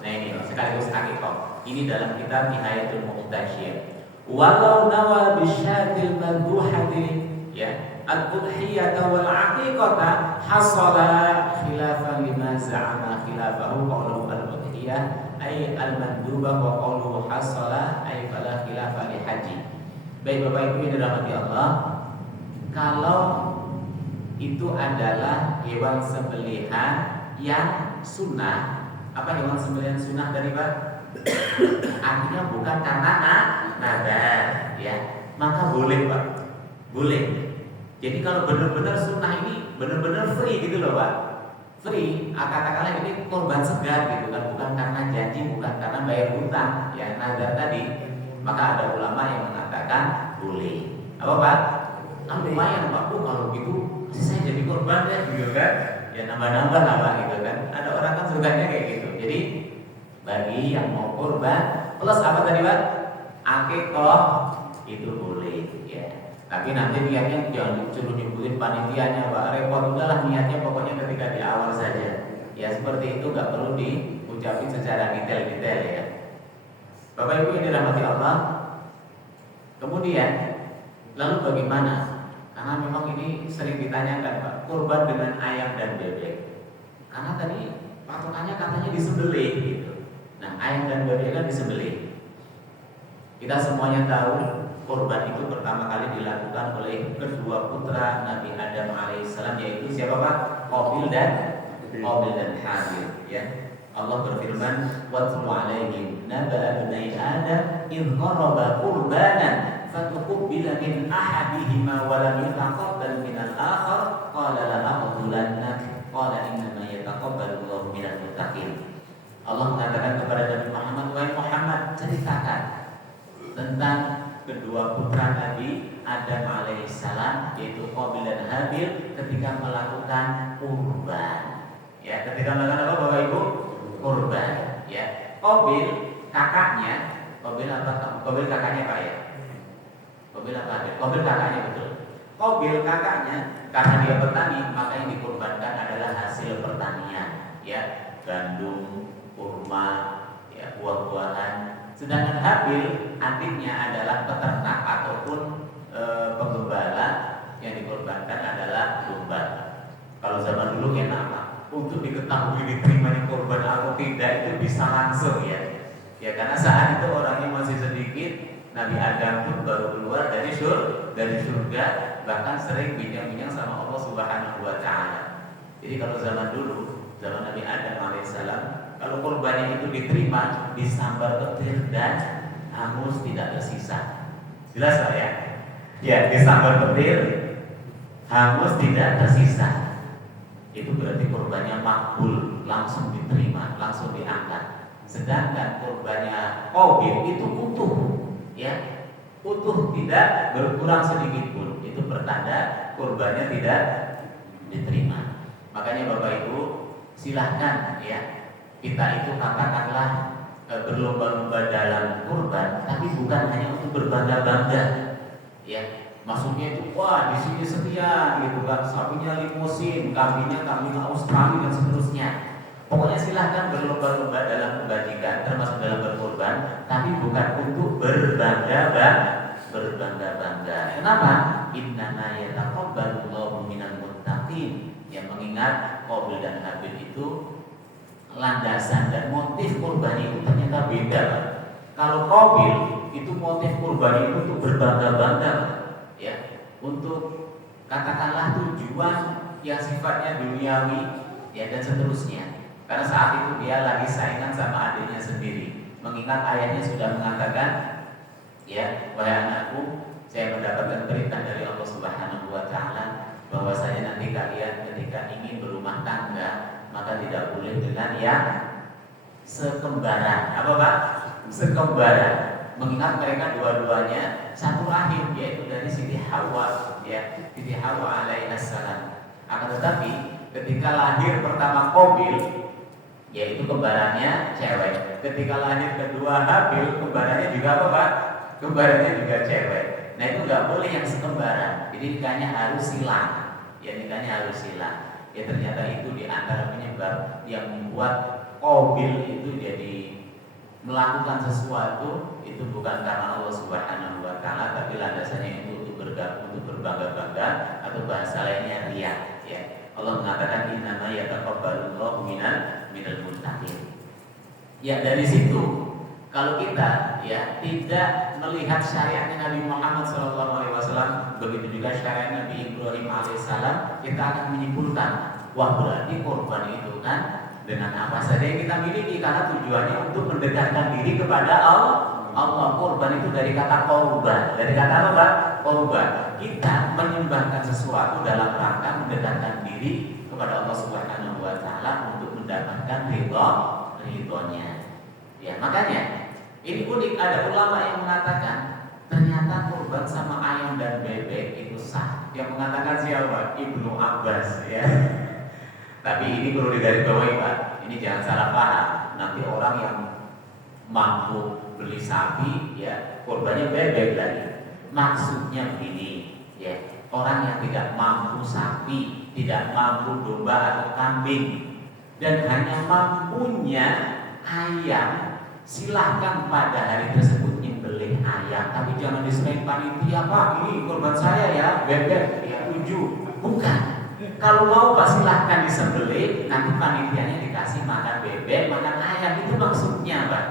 Nah ini sekaligus akikah. Ini dalam kitab Nihayatul Muqtasyir. Walau nawa bisyatil madbuhati ya al-udhiyata wal aqiqata hasala khilafan lima za'ama khilafahu qawluhu al-udhiyah ay al-mandubah wa qawluhu hasala ay fala khilafa li haji. Baik Bapak Ibu yang dirahmati Allah, kalau itu adalah hewan sembelihan yang sunnah. Apa hewan sembelihan sunnah dari Pak? Artinya bukan karena nadar ya, maka boleh Pak, boleh. Jadi kalau benar-benar sunnah ini benar-benar free gitu loh Pak, free. Katakanlah ini korban segar gitu kan, bukan karena janji, bukan karena bayar hutang ya, nadar tadi. Maka ada ulama yang mengatakan boleh. Apa Pak? Lumayan Pak, kalau gitu saya jadi korban ya gitu kan, ya nambah-nambah lah Pak gitu kan. Ada orang kan sukanya kayak gitu. Jadi bagi yang mau kurban plus apa tadi Pak? Akikah itu boleh ya. Tapi nanti niatnya jangan disuruh nyebutin panitianya Pak, repot. Udahlah niatnya pokoknya ketika di awal saja. Ya seperti itu, nggak perlu diucapin secara detail-detail ya. Bapak Ibu yang dirahmati Allah. Kemudian lalu bagaimana? Karena memang ini sering ditanyakan Pak, kurban dengan ayam dan bebek. Karena tadi patokannya katanya disembelih gitu. Nah ayam dan bebek kan disembelih. Kita semuanya tahu kurban itu pertama kali dilakukan oleh kedua kedua putra Nabi Adam alaihissalam, yaitu siapa Pak? Qabil dan Habil. Ya, Allah berfirman, "Watlu 'alaihim naba'a ibnai Adam idh qaraba qurbanan fatuqbila min ahadihima wa lam yutaqabbal min al-akhar qala la aqtulannak qala innama yataqabbalu Allahu minal muttaqin." Allah mengatakan kepada Nabi Muhammad, "Wahai Muhammad, ceritakan tentang kedua putra Nabi Adam alaihissalam, yaitu Qabil dan Habil, ketika melakukan kurban." Ya, ketika melakukan apa Bapak Ibu? Kurban. Ya, Qabil kakaknya, Qabil kakaknya Pak ya? Qabil apa? Qabil kakaknya, betul. Qabil kakaknya, karena dia petani, maka yang dikurbankan adalah hasil pertanian, ya, gandum, kurma, ya, buah-buahan. Sedangkan Habil adiknya adalah peternak ataupun penggembala, yang dikorbankan adalah domba. Kalau zaman dulu enak Pak, untuk diketahui diterimanya korban atau tidak itu bisa langsung ya. Ya, karena saat itu orangnya masih sedikit. Nabi Adam pun baru keluar dari surga, bahkan sering bincang-bincang sama Allah Subhanahu wa taala. Jadi kalau zaman dulu, zaman Nabi Adam alaihissalam, kalau korbannya itu diterima, disambar petir dan hangus tidak tersisa. Jelas Pak ya? Ya, disambar petir, hangus tidak tersisa. Itu berarti korbannya makbul, langsung diterima, langsung diangkat. Sedangkan korbannya Qabil itu utuh, ya, utuh, tidak berkurang sedikit pun. Itu pertanda korbannya tidak diterima. Makanya Bapak Ibu, silahkan ya, kita itu katakanlah berlomba-lomba dalam kurban, tapi bukan hanya untuk berbangga-bangga, ya. Maksudnya itu, wah di sini sekian, gitu kan, sapinya limusin, kambing Australia dan seterusnya. Pokoknya silahkan berlomba-lomba dalam kebajikan, termasuk dalam berkorban, tapi bukan untuk berbangga-bangga. Kenapa? Innama yataqabbalu Allahu minal muttaqin. Yang mengingat Qabil dan Habil itu landasan dan motif kurban itu ternyata beda. Kalau Qabil itu motif kurban itu untuk berbangga-bangga, ya, untuk katakanlah tujuan yang sifatnya duniawi, ya, dan seterusnya. Karena saat itu dia lagi saingan sama adiknya sendiri. Mengingat ayahnya sudah mengatakan, ya, wahai anakku, saya mendapatkan perintah dari Allah Subhanahu wa taala bahwasanya nanti kalian ketika ingin berumah tangga, maka tidak boleh dengan yang sekembaran. Apa Pak? Sekembaran. Mengingat mereka dua-duanya satu rahim, yaitu dari Siti Hawa, ya, Siti Hawa alaihissalam. Akan tetapi ketika lahir pertama Qabil, yaitu kembarannya cewek. Ketika lahir kedua Habil, kembarannya juga apa Pak? Kembarannya juga cewek. Nah itu nggak boleh yang sekembaran. Jadi nikahnya harus silang. Ya, nikahnya harus silang. Ya, ternyata itu diantara penyebab yang membuat Qabil itu jadi melakukan sesuatu itu bukan karena Allah Subhanahu wa taala, tapi landasannya itu untuk berbangga-bangga, atau bahasa lainnya riya, ya. Allah mengatakan innama yataqabbalu Allahu minal muttaqin. Ya, dari situ kalau kita ya tidak melihat syariatnya Nabi Muhammad SAW, begitu juga syariat Nabi Ibrahim alaihissalam, kita akan menyimpulkan, wah berarti korban itu kan dengan apa saja yang kita miliki, karena tujuannya untuk mendekatkan diri kepada Allah. Korban itu dari kata korban. Dari kata apa? Korban. Kita menyembahkan sesuatu dalam rangka mendekatkan diri kepada Allah Subhanahu wa taala untuk mendapatkan ridhonya. Ya, makanya ini unik, ada ulama yang mengatakan ternyata korban sama ayam dan bebek itu sah. Yang mengatakan siapa? Ibnu Abbas, ya. Tapi ini perlu digarisbawahi Pak, ini jangan salah paham. Nanti orang yang mampu beli sapi, ya, korbannya bebek lagi. Maksudnya begini, ya, orang yang tidak mampu sapi, tidak mampu domba atau kambing, dan hanya mampunya ayam, silahkan pada hari tersebut nyembelih ayam, tapi jangan diserahin panitia, Pak, ini korban saya ya, bebek, ya, 7. Bukan. Kalau mau Pak silahkan disembelih, nanti panitianya dikasih makan bebek, makan ayam, itu maksudnya Pak.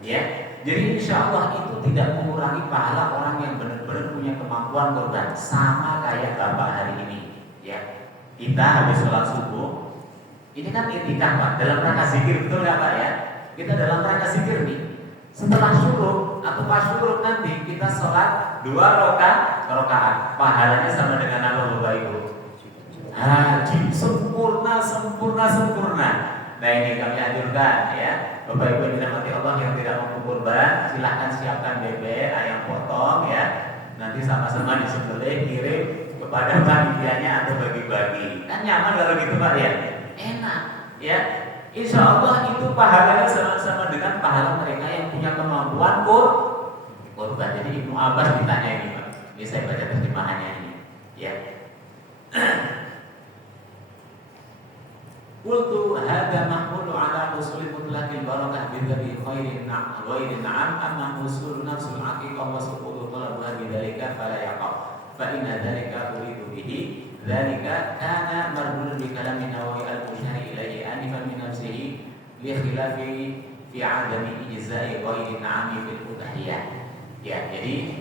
Ya, jadi insya Allah itu tidak mengurangi pahala orang yang benar-benar punya kemampuan kemampuan kurban, sama kayak Bapak hari ini, ya. Kita habis sholat subuh, ini kan itikaf Pak, dalam rangka zikir, betul nggak Pak ya? Kita dalam rangka zikir nih. Setelah syuruk atau pas syuruk nanti kita sholat 2 rakaat, pahalanya sama dengan apa Bapak Ibu? Haji sempurna. Nah ini kami anjurkan ya, Bapak Ibu yang dirahmati Allah yang tidak mampu kurban, silahkan siapkan bebek, ayam potong ya. Nanti sama-sama disembelih, kirim kepada panitianya atau bagi-bagi. Kan nyaman kalau gitu Pak ya? Enak ya. Insya Allah itu pahalanya sama-sama dengan pahala mereka yang punya kemampuan kurban. Jadi Ibnu Abbas ditanya ini Pak. Ini saya baca terjemahannya ini. Ya. Qultu hadza mahmulu ala usul mutlaqil barakah bidzabi khairin na'am amma usul nafsul haqiqah wa suqutu talabuha bidzalika fala yaqaf fa inna dzalika uridu bihi dzalika kana mardud bi kalamin Nawawi al-musyari ilaihi anifan min nafsihi li khilafi fi adami ijza'i khairin na'ami fil udhiyah. Ya, jadi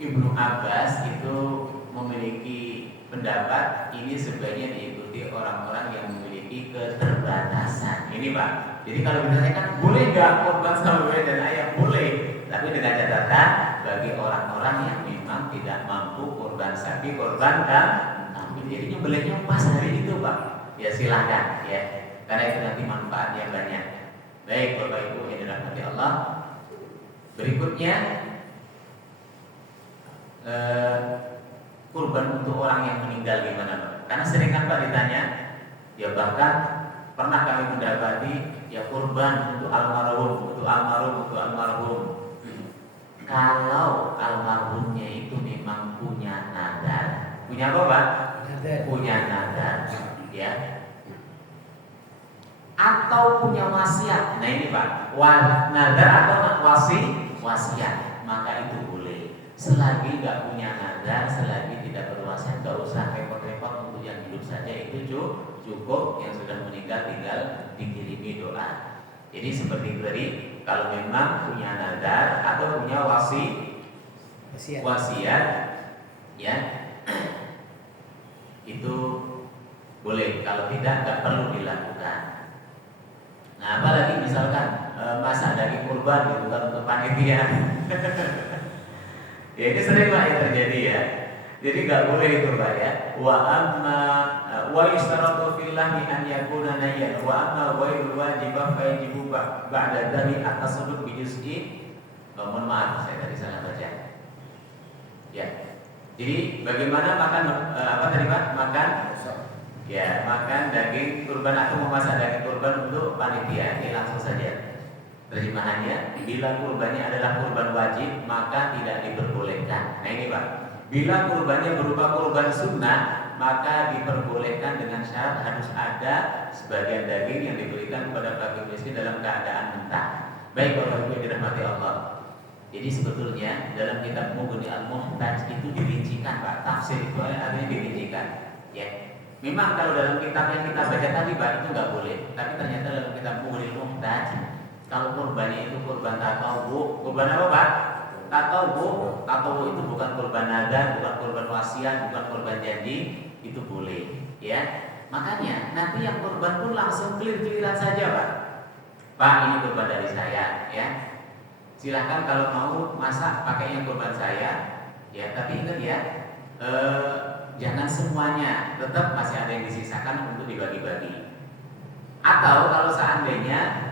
Ibnu Abbas itu memiliki pendapat ini sebaiknya diikuti orang-orang yang memiliki keterbatasan. Ini Pak. Jadi kalau misalnya kan boleh nggak kurban sama bebek dan ayam boleh, tapi dengan catatan bagi orang-orang yang memang tidak mampu kurban sapi, kurban kambing. Jadi nyembelihnya pas hari itu Pak. Ya silahkan ya. Karena itu nanti manfaatnya banyak. Baik Bapak Ibu yang dirahmati Allah. Berikutnya kurban untuk orang yang meninggal gimana Pak? Karena sering kan Pak ditanya, ya bahkan pernah kami mendapati ya kurban untuk almarhum. Kalau almarhumnya itu memang punya nadar, punya apa Pak? Punya nadar, ya. Atau punya wasiat. Nah ini Pak, nadar atau wasiat, maka itu boleh. Selagi nggak punya nadar, selagi tidak berwasiat, nggak usah repot-repot untuk yang hidup saja, itu cukup. Yang sudah meninggal tinggal dikirimi doa. Jadi seperti tadi, kalau memang punya nadar atau punya wasiat, ya itu boleh. Kalau tidak, nggak perlu dilakukan. Nah, apalagi misalkan masak daging kurban gitu kan untuk panitia. Ya ini sering Pak yang terjadi ya. Jadi nggak boleh itu Pak ya. Wa yustaratu fil lahmi an yakuna nayyan wa amma ghairul wajibah fa yajibu ba'da dzalik at-tasadduk bi juz'i. Mohon maaf saya tadi salah baca. Ya. Jadi bagaimana makan apa tadi Pak? Makan ya, makan daging kurban atau memasak daging kurban untuk panitia. Ini langsung saja. Terjemahannya, bila kurbannya adalah kurban wajib, maka tidak diperbolehkan. Nah ini Pak, bila kurbannya berupa kurban sunnah, maka diperbolehkan dengan syarat harus ada sebagian daging yang diberikan kepada fakir miskin dalam keadaan mentah. Baik Bapak Ibu yang dirahmati Allah. Jadi sebetulnya dalam kitab Mughni Al-Muhtaj itu dirincikan Pak, tafsir itu artinya dirincikan. Ya, memang kalau dalam kitab yang kita baca tadi Pak itu nggak boleh, tapi ternyata dalam kitab Mughni Al-Muhtaj kalau kurbannya itu kurban tatawu, kurban apa Pak? Tatawu itu bukan kurban nadar, bukan kurban wasiat, bukan kurban janji, itu boleh, ya. Makanya nanti yang kurban pun langsung clear-clearan saja Pak. Pak ini kurban dari saya, ya. Silahkan kalau mau masak pakai yang kurban saya, ya. Tapi ingat ya, jangan semuanya, tetap masih ada yang disisakan untuk dibagi-bagi. Atau kalau seandainya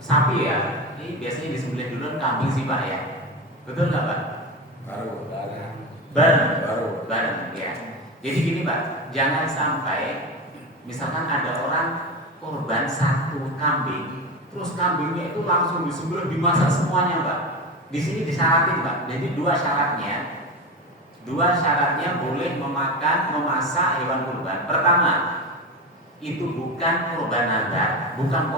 sapi ya, ini biasanya disembelih dulu kambing sih Pak ya, betul nggak Pak? Bareng ya. Jadi gini Pak, jangan sampai misalkan ada orang korban 1 kambing, terus kambingnya itu langsung disembelih dimasak semuanya Pak. Di sini disyaratin Pak. Jadi dua syaratnya boleh memasak hewan kurban. Pertama, itu bukan kurban nadar, bukan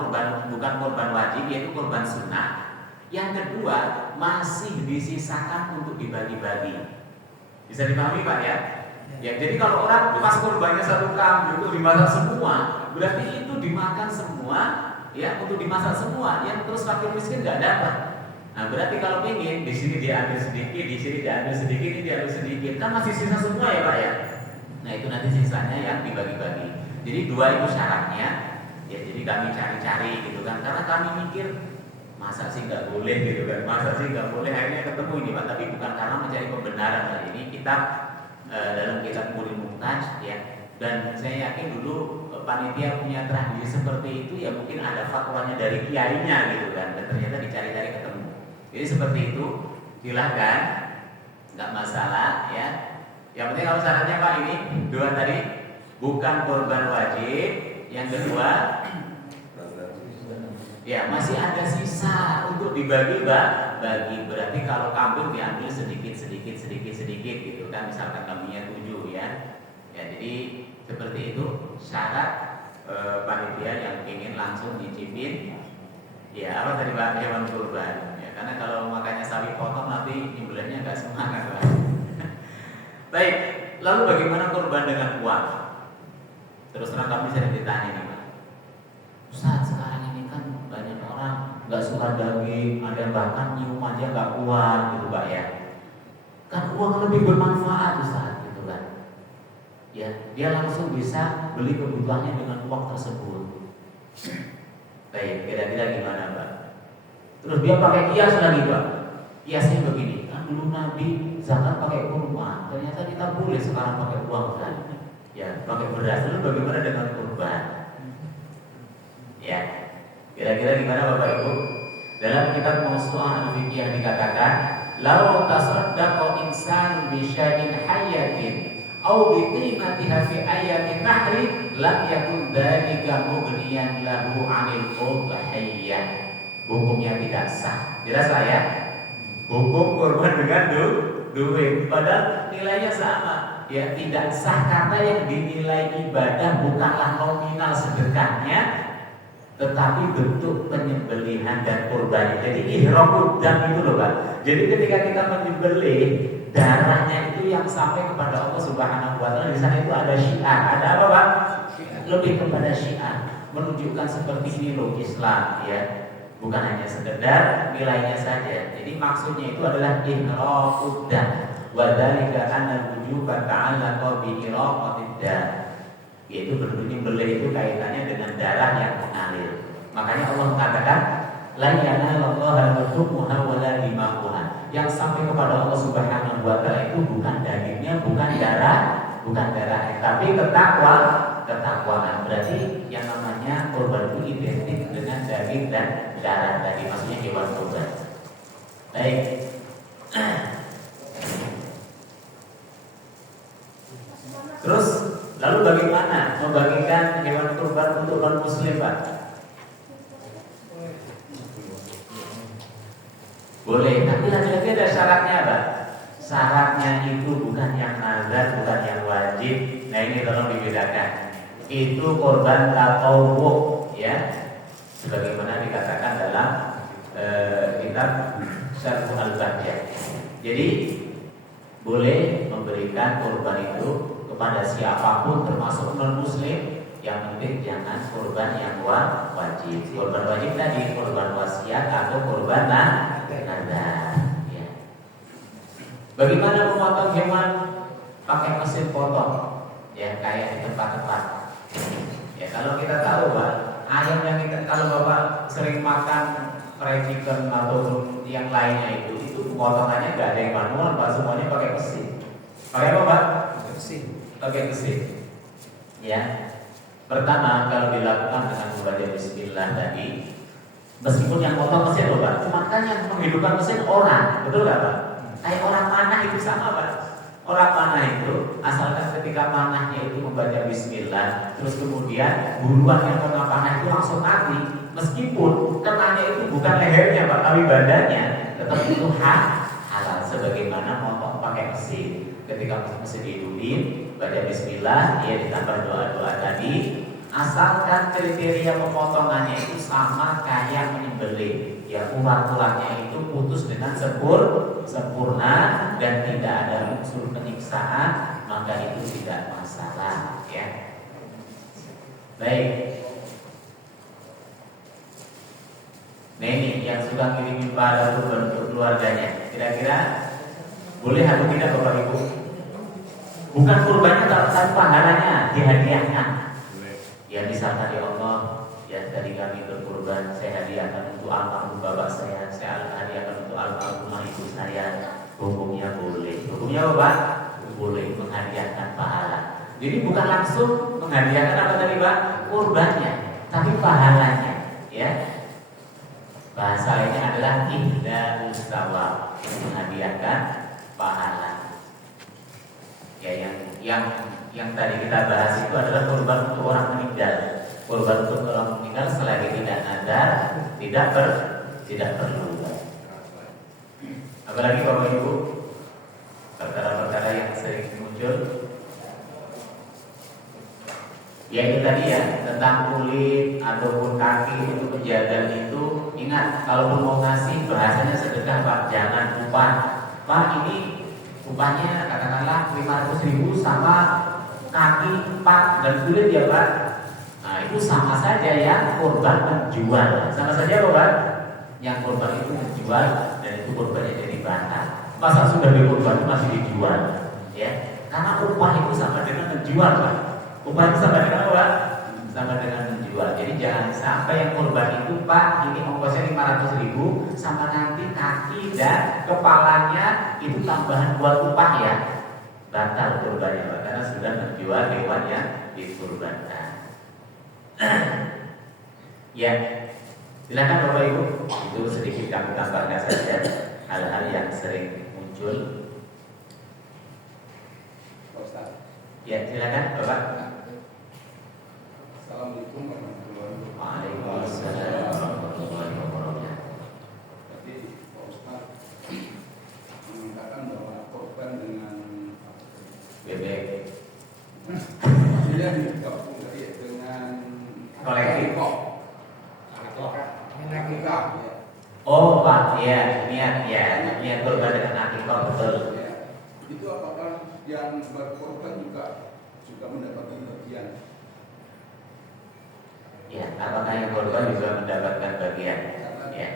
kurban wajib, yaitu kurban sunnah. Yang kedua, masih disisakan untuk dibagi-bagi. Bisa dipahami Pak ya? Ya, jadi kalau orang pas kurbannya 1 kambing itu dimasak semua, berarti itu dimakan semua, ya, untuk dimasak semua. Yang terus fakir miskin nggak dapat. Nah, berarti kalau ingin di sini diambil sedikit, di sini diambil sedikit, ini diambil sedikit, kan masih sisa semua ya Pak ya. Nah itu nanti sisanya yang dibagi-bagi. Jadi 2 itu syaratnya. Ya jadi kami cari-cari gitu kan, karena kami mikir masa sih nggak boleh gitu kan, masa sih nggak boleh. Akhirnya ketemu ini Pak, tapi bukan karena mencari pembenaran. Nah, ini kita dalam kitab Murid Muhtaj ya. Dan saya yakin dulu panitia punya tradisi seperti itu ya, mungkin ada fatwanya dari kiainya gitu kan, dan ternyata dicari-cari ketemu. Jadi seperti itu, silahkan, nggak masalah ya. Yang penting kalau syaratnya Pak ini 2 tadi, bukan korban wajib. Yang kedua, ya masih ada sisa untuk dibagi bagi. Berarti kalau kambing diambil sedikit gitu kan, misalkan kambingnya 7 ya. Ya jadi seperti itu syarat panitia yang ingin langsung dicipin. Ya apa tadi Pak, hewan kurban. Ya, karena kalau makanya sapi potong nanti nyembelihnya nggak semangat Pak. Baik, lalu bagaimana kurban dengan uang? Terus terang kami sering ditanya nih Pak, Ustaz sekarang ini kan banyak orang nggak suka daging, ada bahkan nyium aja nggak kuat gitu Pak ya. Kan uang lebih bermanfaat Ustaz gitu kan. Ya, dia langsung bisa beli kebutuhannya dengan uang tersebut. Baik, kira-kira gimana Pak? Terus dia pakai kias lagi Pak. Kiasnya begini, kan dulu Nabi zakat pakai kurma, ternyata kita boleh sekarang pakai uang kan? Ya, pakai beras. Lalu bagaimana dengan kurban? Ya, kira-kira gimana Bapak Ibu? Dalam kitab Mawsu'ah Al-Fiqhiyah dikatakan, "Law tasaddaqa insanun bi syai'in hayyatin aw bi qimatiha fi ayyamin nahri lam yakun dzalika mughniyan lahu 'anil udhiyah." Hukumnya tidak sah. Jelas Pak ya? Hukum kurban dengan duit, padahal nilainya sama. Ya tidak sah karena yang dinilai ibadah bukanlah nominal sedekahnya, tetapi bentuk penyembelihan dan kurbannya. Jadi ihramud dam itu loh Pak. Jadi ketika kita menyembelih, darahnya itu yang sampai kepada Allah Subhanahu wa taala. Di sana itu ada syiar. Ada apa Pak? Lebih kepada syiar, menunjukkan seperti ini loh Islam ya. Bukan hanya sekedar nilainya saja. Jadi maksudnya itu adalah ihramud dam. Wa dzalika anna wujuba ta'allaqa bi iraqatid dam. Yaitu menyembelih itu kaitannya dengan darah yang mengalir. Makanya Allah mengatakan la yanalallaha al-hukmuha wa la dimaquha. Yang sampai kepada Allah Subhanahu wa taala itu bukan dagingnya, bukan darahnya, tapi ketakwaan. Berarti yang namanya kurban itu identik dengan daging dan darah tadi, maksudnya hewan kurban. Baik. Terus lalu bagaimana membagikan hewan kurban untuk non muslim Pak? Boleh, tapi lagi-lagi ada syaratnya Pak. Syaratnya itu bukan yang nazar, bukan yang wajib. Nah ini tolong dibedakan. Itu korban tatawwu ya, sebagaimana dikatakan dalam kitab Syarh Al-Bahjah. Jadi boleh memberikan korban itu kepada siapapun termasuk non muslim, yang penting jangan korban yang wajib. Korban wajib tadi korban wasiat atau korban nazar. Ya. Bagaimana memotong hewan pakai mesin potong? Ya kayak di tempat-tempat. Ya kalau kita tahu Pak, ayam yang kita, kalau Bapak sering makan fried chicken atau yang lainnya itu pemotongannya nggak ada yang manual Pak, semuanya pakai mesin. Pakai apa Pak? Pakai mesin. Ya. Pertama kalau dilakukan dengan membaca bismillah tadi, meskipun yang potong mesin loh Pak, cuma kan yang menghidupkan mesin orang, betul nggak Pak? Kayak orang panah itu sama Pak. Orang panah itu asalkan ketika panahnya itu membaca bismillah, terus kemudian buruan yang kena panah itu langsung mati, meskipun kenanya itu bukan lehernya Pak, tapi badannya, tetap itu halal. Sebagaimana motong pakai mesin, ketika mesin dihidupin, baca bismillah, dia ditambah doa-doa tadi, asalkan kriteria pemotongannya itu sama kayak menyembelih. Ya urat-uratnya itu putus dengan sempurna dan tidak ada unsur penyiksaan, maka itu tidak masalah ya. Baik. Nah ini yang suka ngirimin pahala kurban untuk keluarganya. Kira-kira boleh atau tidak Bapak Ibu? Bukan kurbannya tapi pahalanya dihadiahkan. Ya misalkan ya Allah, ya dari kami berkurban saya hadiahkan untuk almarhum bapak saya hadiahkan untuk almarhum ibu saya. Hukumnya boleh. Hukumnya apa? Boleh menghadiahkan pahala. Jadi bukan langsung menghadiahkan apa tadi Pak? Kurbannya, tapi pahalanya, ya. Bahasa lainnya adalah ihda'us tsawab, menghadiahkan pahala. Ya, yang tadi kita bahas itu adalah kurban untuk orang meninggal. Kurban untuk orang meninggal selagi tidak nadar, tidak perlu. Apalagi Bapak Ibu, perkara-perkara yang sering muncul, ya itu tadi ya, tentang kulit ataupun kaki itu penjagaan itu. Ingat, kalau mau ngasih bahasanya sedekah Pak, jangan upah. Pak ini upahnya katakanlah 500.000 sama kaki 4 dan kulit ya Pak. Nah itu sama saja ya, korban menjual. Sama saja Pak, yang korban itu menjual dan itu korbannya jadi batal. Masa sudah dikorban masih dijual, ya? Karena upah itu sama dengan menjual Pak. Upah itu sama dengan apa? Sama dengan menjual. Jadi jangan sampai yang korban itu Pak, ini ongkosnya 500.000 sama nanti kaki dan kepalanya itu tambahan buat upah ya. Batal korbannya Pak, karena sudah menjual hewan yang dikorbankan. Ya, silakan Bapak Ibu. Itu sedikit kami tambahkan saja hal-hal yang sering muncul. Ya, silakan Bapak. Assalamualaikum warahmatullahi wabarakatuh. Waalaikumsalam warahmatullahi wabarakatuh. Tadi Pak Ustaz mengatakan bahwa korban dengan bebek dia digabung dengan kolektif. Akikah, ya. Oh Pak, ya niat korban dengan akikah betul. Ya. Itu apakah yang berkorban juga mendapatkan bagian? Ya, apakah yang korban juga mendapatkan bagian? Ya.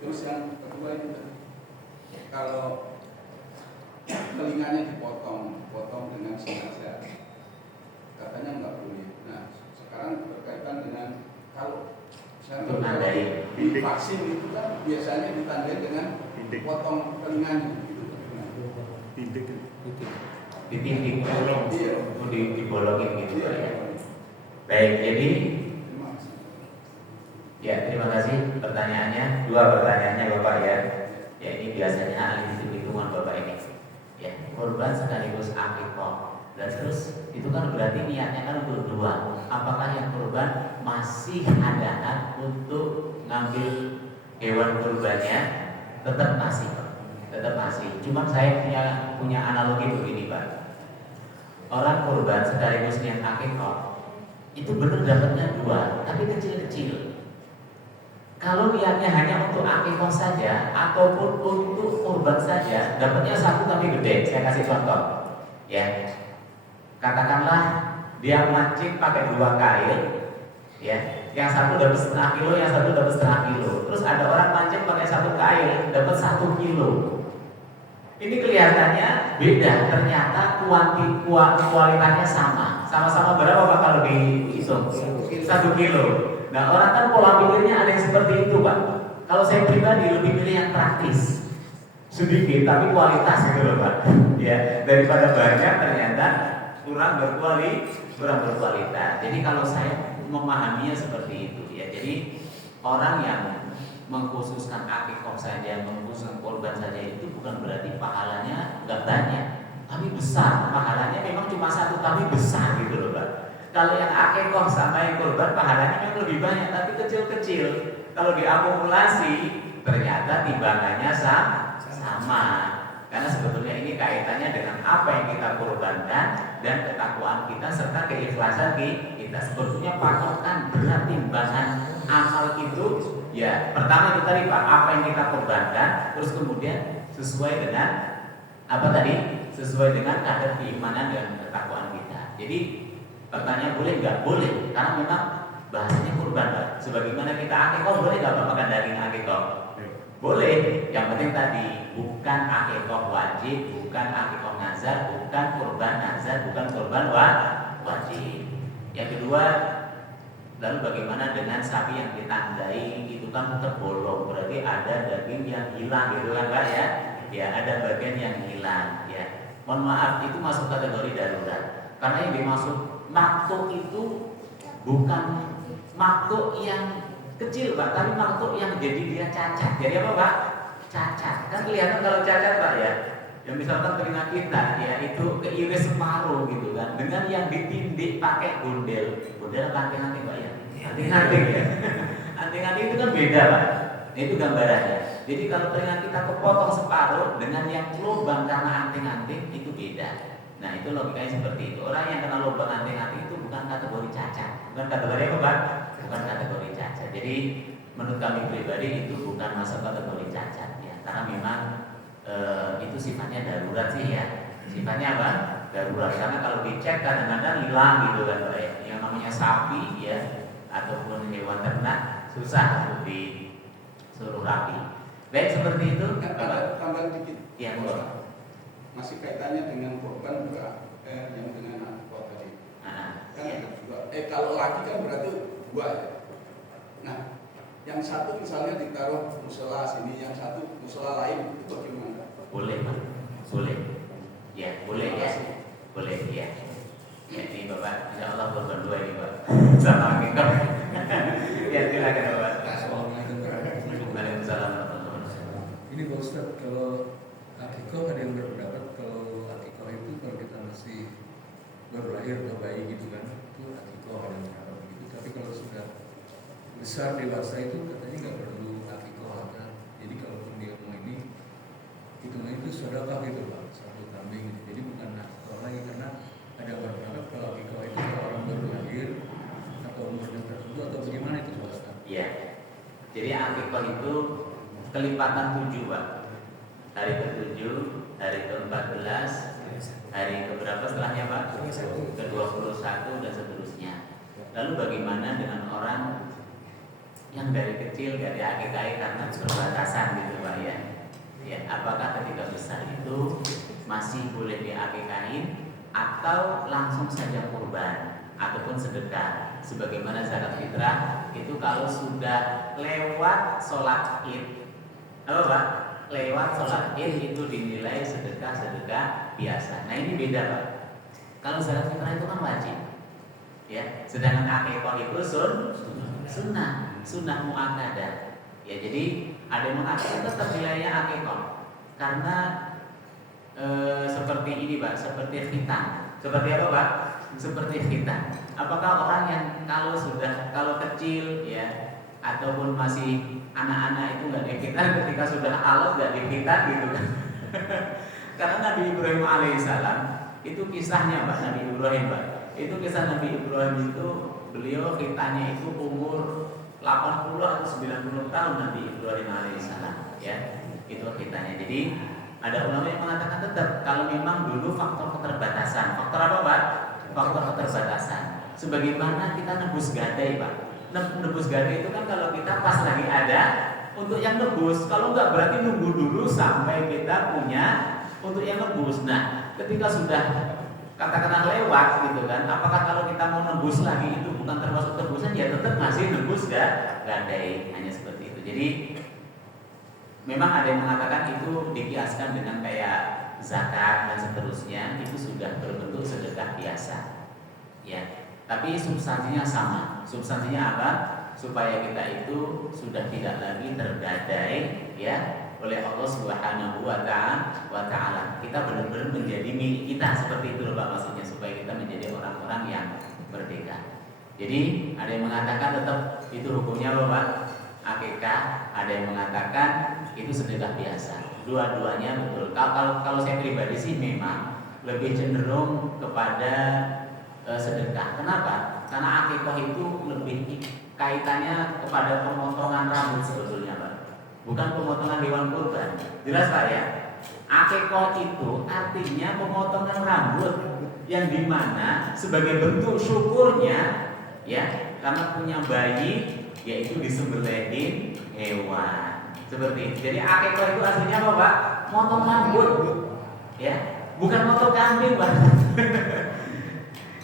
Terus yang kedua itu kalau telinganya dipotong dengan sengaja, katanya nggak boleh. Nah, sekarang berkaitan dengan kalau Ditandai. di vaksin itu kan biasanya ditandai dengan potong telinganya. Ditindik bolong, dibolongin gitu Pak ya. Baik, jadi ya terima kasih pertanyaannya. Dua pertanyaannya Bapak ya. Ya ini biasanya ahli hitung-hitungan Bapak ini. Ya, korban sekaligus akikah. Dan terus itu kan berarti niatnya kan untuk dua. Apakah yang korban masih ada hak untuk ngambil hewan kurbannya? Tetap masih. Cuma saya punya analogi begini Pak. Orang kurban sekaligus niat akikah itu benar dapatnya dua, tapi kecil-kecil. Kalau niatnya hanya untuk akikah saja ataupun untuk kurban saja, dapatnya satu tapi gede. Saya kasih contoh, ya. Katakanlah dia mancing pakai 2 kail, ya. Yang satu dapat 1/2 kilo, yang satu dapat 1/2 kilo. Terus ada orang mancing pakai 1 kail, dapat 1 kilo. Ini kelihatannya beda, ternyata kualitasnya sama. Sama-sama berapa Pak kalau dihitung? 1 kilo. Nah orang kan pola pikirnya ada yang seperti itu Pak. Kalau saya pribadi lebih pilih yang praktis, sedikit tapi kualitas gitu loh Pak. Ya, daripada banyak ternyata kurang berkualitas. Jadi kalau saya memahaminya seperti itu ya. Jadi orang yang mengkhususkan akikah saja, mengkhususkan korban saja itu bukan berarti pahalanya nggak banyak, tapi besar. Pahalanya memang cuma 1 tapi besar gitu loh Pak. Kalau yang akikah sama yang korban pahalanya memang lebih banyak tapi kecil-kecil. Kalau diakumulasi ternyata timbangannya sama. Karena sebetulnya ini kaitannya dengan apa yang kita korbankan dan ketakwaan kita serta keikhlasan kita. Sebetulnya patokan berat timbangan amal itu ya pertama itu tadi Pak, apa yang kita korbankan, terus kemudian sesuai dengan apa tadi? Sesuai dengan kadar keimanan dan ketakwaan kita. Jadi pertanyaan boleh nggak? Boleh, karena memang bahasanya korban kurban, Pak. Sebagaimana kita akikoh, boleh nggak Pak makan daging akikoh? Boleh. Yang penting tadi bukan akikoh wajib, bukan akikoh nazar, bukan kurban nazar, bukan kurban wajib. Yang kedua, lalu bagaimana dengan sapi yang ditandai itu kan terbolong, berarti ada daging yang hilang gitu kan Pak ya? Ya, ada bagian yang hilang ya. Mohon maaf, itu masuk kategori darurat. Karena yang dimaksud maktuk itu bukan maktuk yang kecil Pak, tapi maktuk yang jadi dia cacat. Jadi apa Pak? Cacat. Kan kelihatan kalau cacat Pak ya. Yang misalkan telinga kita ya itu keiris separuh gitu kan, dengan yang ditindik pakai gundel. Gundel apa anting-anting Pak ya? Anting-anting ya. Anting-anting itu kan beda Pak. Nah, itu gambarannya. Jadi kalau telinga kita kepotong separuh dengan yang lubang karena anting-anting itu beda. Nah itu logikanya seperti itu. Orang yang kena lubang anting-anting itu bukan kategori cacat. Bukan kategori apa Pak? Bukan kategori cacat. Jadi menurut kami pribadi itu bukan masuk kategori cacat ya. Karena memang itu sifatnya darurat sih ya. Sifatnya apa? Darurat. Karena kalau dicek kadang-kadang hilang gitu kan Pak ya. Yang namanya sapi ya ataupun hewan ternak susah untuk disuruh rapi. Baik seperti itu. Tambah dikit. Ya, masih kaitannya dengan korban juga yang dengan akikoh tadi. Kan juga. Kalau laki kan berarti dua ya. Nah, yang satu misalnya ditaruh musola sini, yang satu musola lain itu bagaimana? Boleh Pak, boleh. Ya, boleh ya, boleh ya. Ya ini Bapak, insya Allah korban dua ini Pak. Sama kita. Ya silakan Bapak. Waalaikumsalam. Ini Pak Ustadz, kalau akikoh ada yang berpendapat kalau akikoh itu kalau kita masih baru lahir atau bayi gitu kan, itu akikoh ada yang berpendapat begitu. Tapi kalau sudah besar dewasa itu katanya nggak perlu akikoh kan. Jadi kalaupun dia mau ini, hitungan itu sedekah gitu Pak, satu kambing gitu. Jadi bukan akikoh lagi karena ada berpendapat kalau akikoh itu kalau orang baru lahir atau umurnya tertentu atau bagaimana itu Pak Ustadz? Iya. Jadi akikoh itu kelipatan 7 Pak. Hari ke-7, hari ke-14, hari ke-berapa setelahnya Pak? Ke-21 dan seterusnya. Lalu bagaimana dengan orang yang dari kecil gak diakikahi karena keterbatasan gitu Pak ya? Ya, apakah ketika besar itu masih boleh diakikahin atau langsung saja kurban ataupun sedekah? Sebagaimana zakat fitrah itu kalau sudah lewat sholat id, apa Pak? Lewat sholat id itu dinilai sedekah biasa. Nah ini beda Pak. Kalau zakat fitrah itu kan wajib, ya. Sedangkan akikoh itu sunnah muakkadah. Ya jadi ada yang mengatakan tetap nilainya akikoh karena seperti ini Pak, seperti khitan. Seperti apa Pak? Seperti khitan. Apakah orang yang kalau kecil ya ataupun masih anak-anak itu nggak dikhitan ketika sudah alot nggak dikhitan gitu kan? Karena Nabi Ibrahim alaihissalam itu kisahnya Pak, Nabi Ibrahim Pak. Itu kisah Nabi Ibrahim itu beliau khitannya itu umur 80 atau 90 tahun Nabi Ibrahim alaihissalam ya. Itu khitannya. Jadi ada ulama yang mengatakan tetap kalau memang dulu faktor keterbatasan. Faktor apa Pak? Faktor keterbatasan. Sebagaimana kita nebus gadai Pak. Nebus gadai itu kan kalau kita pas lagi ada untuk yang nebus. Kalau enggak berarti nunggu dulu sampai kita punya untuk yang nebus. Nah, ketika sudah katakanlah lewat gitu kan, apakah kalau kita mau nebus lagi itu bukan termasuk tebusan? Ya tetap masih nebus gadai, hanya seperti itu. Jadi memang ada yang mengatakan itu dikiaskan dengan kayak zakat dan seterusnya, itu sudah berbentuk sedekah biasa ya. Tapi substansinya sama. Substansinya apa? Supaya kita itu sudah tidak lagi tergadai ya oleh Allah Subhanahu wa taala. Kita benar-benar menjadi milik kita, seperti itu loh Pak maksudnya, supaya kita menjadi orang-orang yang merdeka. Jadi ada yang mengatakan tetap itu hukumnya apa Pak? Akikah, ada yang mengatakan itu sedekah biasa. Dua-duanya betul. Kalau saya pribadi sih memang lebih cenderung kepada sedekah. Kenapa? Karena akikah itu lebih kaitannya kepada pemotongan rambut sebetulnya Pak, bukan pemotongan hewan kurban. Jelas Pak ya? Akikah itu artinya pemotongan rambut yang dimana sebagai bentuk syukurnya ya karena punya bayi, yaitu disembelihin hewan. Seperti itu. Jadi akikah itu aslinya apa, Pak? Motong rambut. Ya, bukan motong kambing, Pak.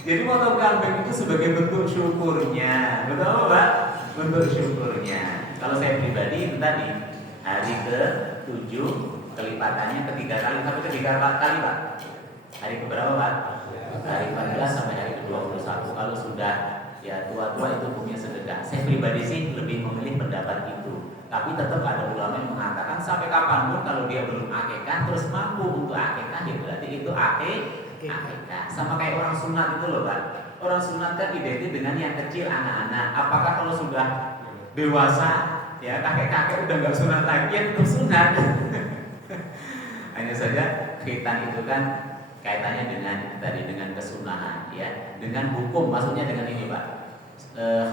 Jadi motong kambing itu sebagai bentuk syukurnya. Betul apa, Pak? Bentuk syukurnya. Kalau saya pribadi itu tadi hari ke-7 kelipatannya ketiga kali sampai ketiga kali, Pak. Hari keberapa, Pak? Hari 14 sampai hari ke-21. Kalau sudah ya tua-tua itu hukumnya sedekah. Saya pribadi sih lebih memilih pendapat itu. Tapi tetap ada ulama yang mengatakan sampai kapanpun kalau dia belum akikah terus mampu untuk akikah, ya berarti itu akikah. Sama kayak orang sunat itu loh, Pak. Orang sunat kan identik dengan yang kecil, anak-anak. Apakah kalau sudah dewasa, ya kakek-kakek udah nggak sunat lagi, ya tetap sunat. Hanya saja khitan itu kan kaitannya dengan kesunahan, ya, dengan hukum. Maksudnya dengan ini, Pak.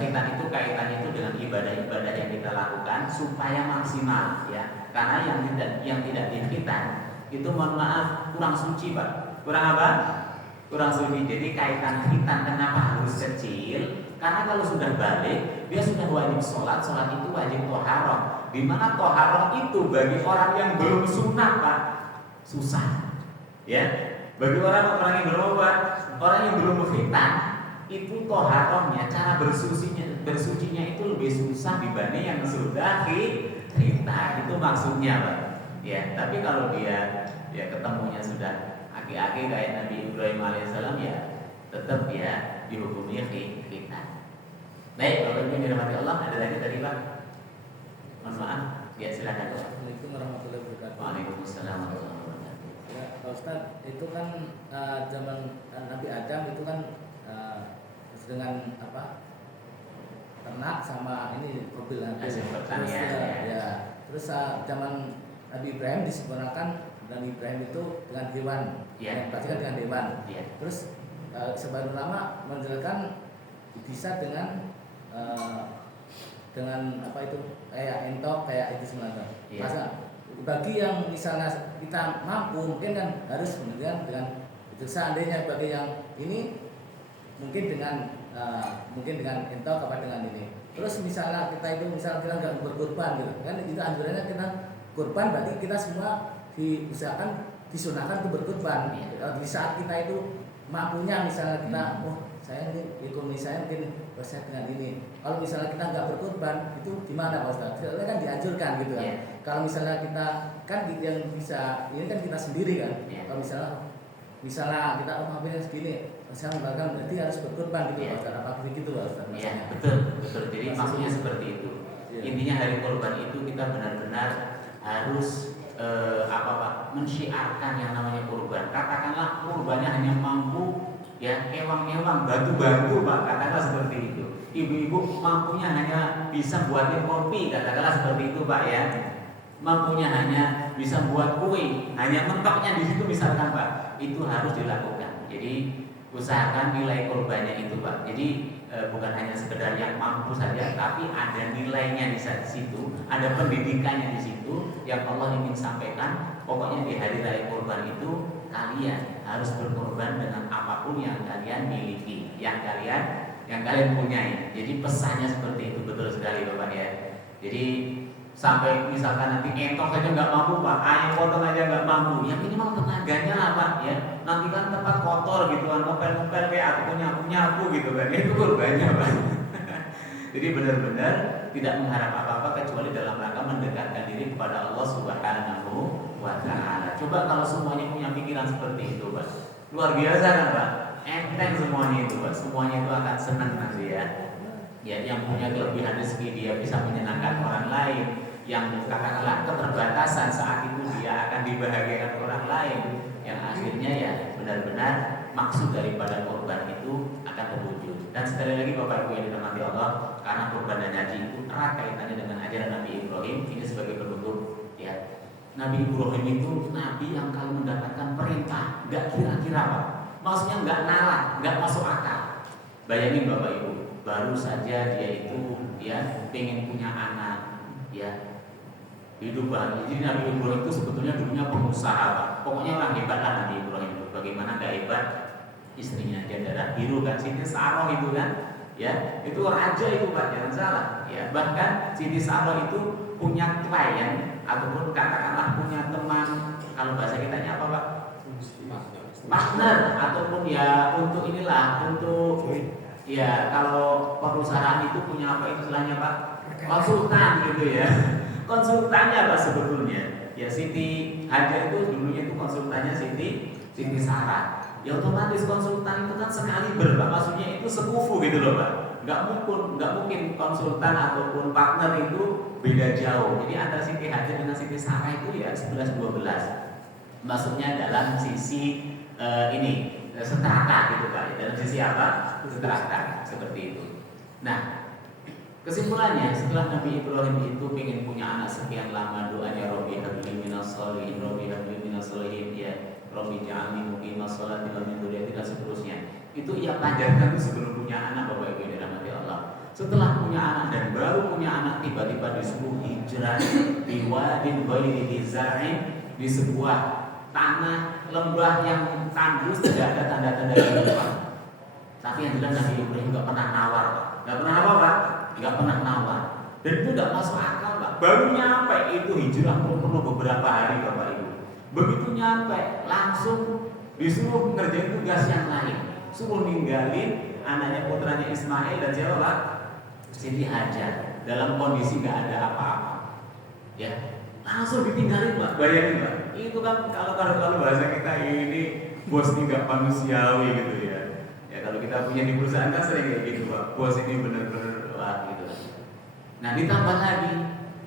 Khitan itu kaitannya itu dengan ibadah-ibadah yang kita lakukan supaya maksimal, ya. Karena yang tidak dikhitan itu, mohon maaf, kurang suci, Pak. Kurang apa? Kurang suci. Jadi kaitan khitan kenapa harus kecil? Karena kalau sudah balik, dia sudah wajib sholat itu wajib toharoh. Dimana toharoh itu bagi orang yang belum sunat, Pak, susah. Ya, bagi orang yang belum apa? Orang yang belum khitan itu toharohnya, cara bersucinya itu lebih susah dibanding yang sudah khitan. Itu maksudnya, Pak. Ya, tapi kalau dia ya ketemunya sudah aki-aki kayak Nabi Ibrahim alaihissalam, ya tetap ya dihukumi khitan. Baik, Bapak Ibu yang dirahmati Allah, ada lagi tadi, Pak? Mohon maaf, ya silakan. Assalamualaikum warahmatullahi wabarakatuh. Waalaikumsalam warahmatullahi wabarakatuh. Ya, Pak Ustaz, itu kan zaman Nabi Adam itu kan dengan apa? Ternak sama ini mobil hasil terus pertanian. ya. Terus zaman Nabi Ibrahim disempurnakan, Nabi Ibrahim itu dengan hewan, Ya. pasti kan dengan hewan. Ya. Terus sebagian ulama menjelaskan bisa dengan apa itu kayak entok kayak itu sebenarnya. Iya. Masa bagi yang misalnya kita mampu mungkin kan harus kemudian dengan itu, seandainya bagi yang ini mungkin dengan entok apa dengan ini. Terus misalnya kita nggak berkorban gitu kan, itu anjurannya kita kurban, berarti kita semua diusahakan disunahkan untuk berkorban. Di saat kita itu mampunya, misalnya kita saya ini ekonomi saya mungkin bersaing dengan ini. Kalau misalnya kita nggak berkorban, itu gimana, Pak Ustaz? Itu kan dianjurkan gitu kan. Yeah. Kalau misalnya kita kan yang bisa ini kan kita sendiri kan. Yeah. Kalau misalnya kita mampunya segini, saya membayangkan berarti harus berkorban gitu, Yeah. Pak Ustaz. Apa begitu, Pak Ustaz? Iya, betul. Jadi maksudnya seperti itu. Yeah. Intinya hari kurban itu kita benar-benar harus mensyiarkan yang namanya kurban. Katakanlah kurbannya hanya mampu ya ewang-ewang, batu-batu, Pak, katakanlah seperti itu. Ibu-ibu mampunya hanya bisa buatin kopi, katakanlah seperti itu, Pak, ya. Mampunya hanya bisa buat kue, hanya mentoknya di situ misalkan, Pak. Itu harus dilakukan. Jadi usahakan nilai kurbannya itu, Pak. Jadi bukan hanya sekedar yang mampu saja, tapi ada nilainya di situ, ada pendidikannya di situ yang Allah ingin sampaikan. Pokoknya di hari raya kurban itu kalian harus berkorban dengan apapun yang kalian miliki, yang kalian punyai. Jadi pesannya seperti itu, betul sekali, Bapak, ya. Jadi sampai misalkan nanti entok saja nggak mampu, Pak, ayam potong aja nggak mampu, ya minimal tenaganya lah, Pak, ya. Nanti kan tempat kotor gitu kan, ngepel-ngepel kayak aku nyapu gitu kan, itu kurbannya, Pak. Jadi benar-benar tidak mengharap apa-apa kecuali dalam rangka mendekatkan diri kepada Allah Subhanahu wa Ta'ala. Coba kalau semuanya punya pikiran seperti itu, Pak, luar biasa kan, Pak? Enteng semuanya itu, Pak. Semuanya itu akan senang nanti, ya. Ya, yang punya kelebihan rezeki dia bisa menyenangkan orang lain, yang katakanlah keterbatasan saat itu dia akan dibahagiakan orang lain, yang akhirnya ya benar-benar maksud daripada korban itu akan terwujud. Dan sekali lagi Bapak Ibu yang dirahmati Allah, karena korban dan haji itu erat kaitannya dengan ajaran Nabi Ibrahim. Ini sebagai penutup, ya. Nabi Ibrahim itu nabi yang kalau mendapatkan perintah nggak kira-kira, Pak. Maksudnya nggak nalar, nggak masuk akal. Bayangin Bapak Ibu, baru saja dia itu ya pengen punya anak, ya hidup bahagia. Jadi Nabi Ibrahim itu sebetulnya dulunya pengusaha, Pak. Pokoknya orang hebat lah Nabi Ibrahim itu. Bagaimana nggak hebat? Istrinya dia darah biru kan, sini Sarah itu kan, Ya, itu raja itu Pak, jangan salah. Ya, bahkan Siti Sarah itu punya klien ataupun katakanlah punya teman, kalau bahasa kitanya apa Pak? Partner ataupun ya untuk inilah, untuk ya kalau perusahaan itu punya apa istilahnya Pak? Konsultan gitu ya. Konsultannya Pak sebetulnya. Ya Siti Hajar itu dulunya itu konsultannya Siti Sarah. Ya otomatis konsultan itu kan sekali Pak, maksudnya itu sekufu gitu loh Pak. Nggak mungkin konsultan ataupun partner itu beda jauh. Jadi antara Siti Hajar dengan Siti Sarah itu ya 11-12. Maksudnya dalam sisi strata gitu Pak. Dalam sisi apa? Strata seperti itu. Nah, kesimpulannya setelah Nabi Ibrahim itu ingin punya anak sekian lama, doanya Rabbi habli minas sholihin, Rabbi habli minas sholihin, ya Rabbi ja'alni muqimas sholati wa min dzurriyyati dan seterusnya. Itu ia panjatkan sebelum punya anak Bapak Ibu yang dirahmati Allah. Setelah punya anak dan baru punya anak, tiba-tiba disuruh hijrah di wadin ghairi dzar'in, di sebuah tanah lembah yang tandus, tidak ada tanda-tanda kehidupan. Tapi yang jelas Nabi Ibrahim nggak pernah nawar, nggak pernah apa Pak? Nggak pernah nawar. Dan itu nggak masuk akal Pak. Baru nyampe itu hijrah perlu beberapa hari Bapak Ibu. Begitu nyampe langsung disuruh ngerjain tugas yang lain, suruh ninggalin anaknya putranya Ismail dan siapa Pak? Siti Hajar dalam kondisi nggak ada apa-apa. Ya, langsung ditinggalin Pak. Bayangin Pak. Itu kan kalau bahasa kita ini bos ini nggak manusiawi gitu ya. Ya kalau kita punya di perusahaan kan sering kayak gitu Pak. Bos ini benar-benar wah gitu. Nah ditambah lagi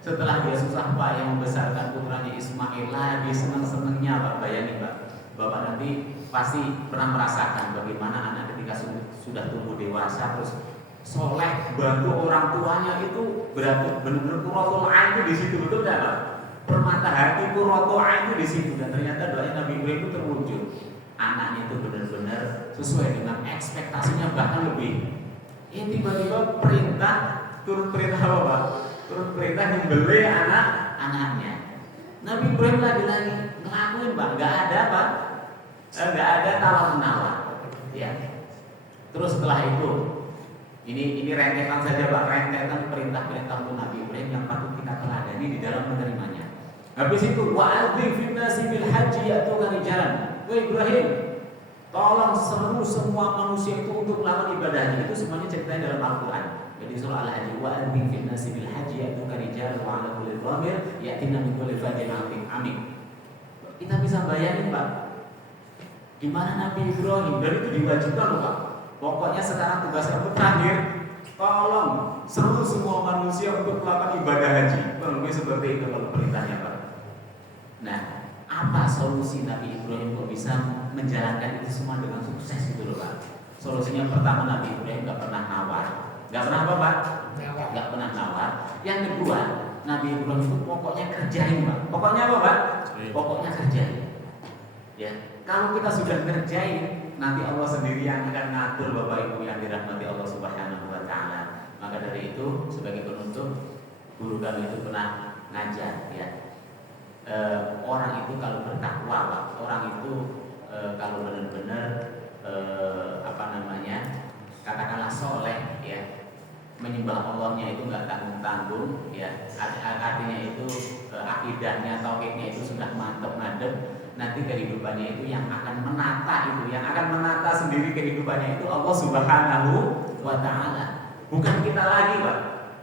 setelah dia susah payah membesarkan putranya Ismail, lagi seneng-senengnya Pak. Bayangin Pak. Bapak nanti pasti pernah merasakan bagaimana anak ketika sudah tumbuh dewasa terus soleh, bantu orang tuanya, itu berarti benar-benar qurratul ain itu di situ, betul tidak Pak? Permata hati qurratul ain itu di situ, dan ternyata doanya Nabi Ibrahim itu terwujud. Anaknya itu benar-benar sesuai dengan ekspektasinya, bahkan lebih. Ini tiba-tiba turun perintah apa Pak? Turun perintah nyembelih anaknya. Nabi Ibrahim lagi-lagi ngelakuin Pak, nggak ada Pak, nggak ada tawar menawar. Ya. Terus setelah itu, ini rentetan saja Pak, rentetan perintah-perintah untuk Nabi Ibrahim yang patut kita teladani di dalam menerimanya. Habis itu wa'adzim fin nasi bil haji ya'tuka rijalan. Wahai Ibrahim, tolong seru semua manusia itu untuk melakukan ibadahnya. Itu semuanya ceritanya dalam Al-Qur'an. Jadi surah Al-Hajj wa'adzim fin nasi bil haji ya'tuka rijalan wa 'ala kulli dhamir ya'tina min kulli fajjin 'amik. Kita bisa bayangin Pak, di mana Nabi Ibrahim, dan itu diwajibkan loh Pak. Pokoknya sekarang tugas kamu terakhir, tolong seluruh semua manusia untuk melakukan ibadah haji. Kurang lebih seperti itu kalau perintahnya Pak. Nah, apa solusi Nabi Ibrahim kok bisa menjalankan itu semua dengan sukses itu loh Pak? Solusinya pertama, Nabi Ibrahim gak pernah nawar. Gak pernah apa Pak? Gak pernah nawar. Yang kedua, Nabi Ibrahim itu pokoknya kerjain Pak. Pokoknya apa Pak? Pokoknya kerjain. Ya, kalau kita sudah kerjain, nanti Allah sendiri yang akan ngatur Bapak Ibu yang dirahmati Allah Subhanahu wa taala. Maka dari itu sebagai penutup, guru kami itu pernah ngajar ya. Orang itu kalau bertakwa, Pak, orang itu kalau benar-benar katakanlah soleh ya, menyembah Allahnya itu nggak tanggung-tanggung ya, artinya itu akidahnya, tauhidnya itu sudah mantep. Nanti kehidupannya itu yang akan menata sendiri kehidupannya itu Allah Subhanahu wa taala, bukan kita lagi Pak.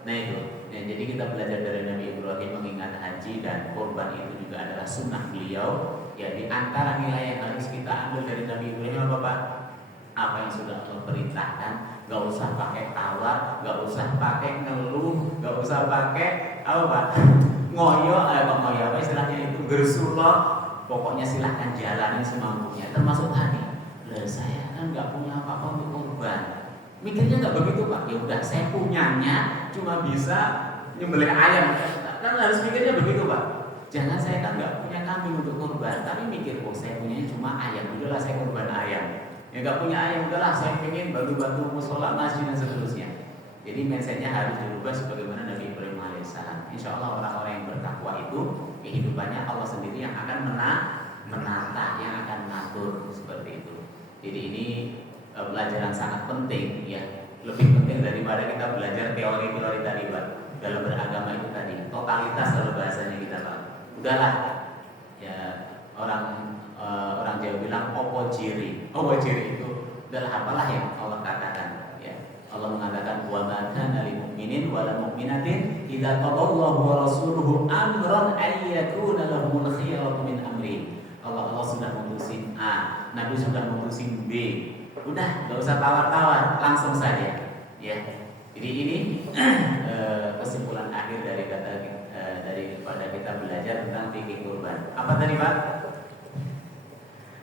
Nah itu ya, jadi kita belajar dari Nabi Ibrahim mengingat haji dan kurban itu juga adalah sunnah beliau ya. Di antara nilai yang harus kita ambil dari Nabi Ibrahim apa Pak? Apa yang sudah Allah perintahkan, gak usah pakai tawar, gak usah pakai ngeluh, gak usah pakai apa Pak? Ngoyo apa istilahnya itu, gersullah. Pokoknya silahkan jalani semampunya. Termasuk tadi, saya kan nggak punya apa-apa untuk kurban. Mikirnya nggak begitu Pak. Ya udah, saya punyanya cuma bisa nyembelih ayam. Kan harus mikirnya begitu Pak. Jangan saya kan nggak punya kambing untuk kurban, tapi mikir saya punyanya cuma ayam. Udahlah saya kurban ayam. Ya nggak punya ayam, udahlah saya pengen bantu-bantu musola, masjid dan seterusnya. Jadi mindsetnya harus dirubah sebagaimana Nabi Ibrahim alaihissalam. Insya Allah orang-orang yang bertakwa itu kehidupannya Allah sendiri yang akan menata, yang akan mengatur seperti itu. Jadi ini pelajaran sangat penting ya. lebih penting daripada kita belajar teori-teori tadi Pak. Dalam beragama itu tadi totalitas kalau bahasanya kita Pak. Udahlah ya, orang Jawa bilang opo jiri itu adalah apalah yang Allah katakan ya. Allah mengatakan wa ma kana lil mu'minin wa lil mu'minatin idza qadallahu wa rasuluhu amran ay yakuna lahumul khiyaratu min amri. Allah sudah mutusin A, Nabi sudah mutusin B. Udah, enggak usah tawar-tawar, langsung saja. Ya. Jadi ini kesimpulan akhir daripada kita belajar tentang fikih kurban. Apa tadi Pak?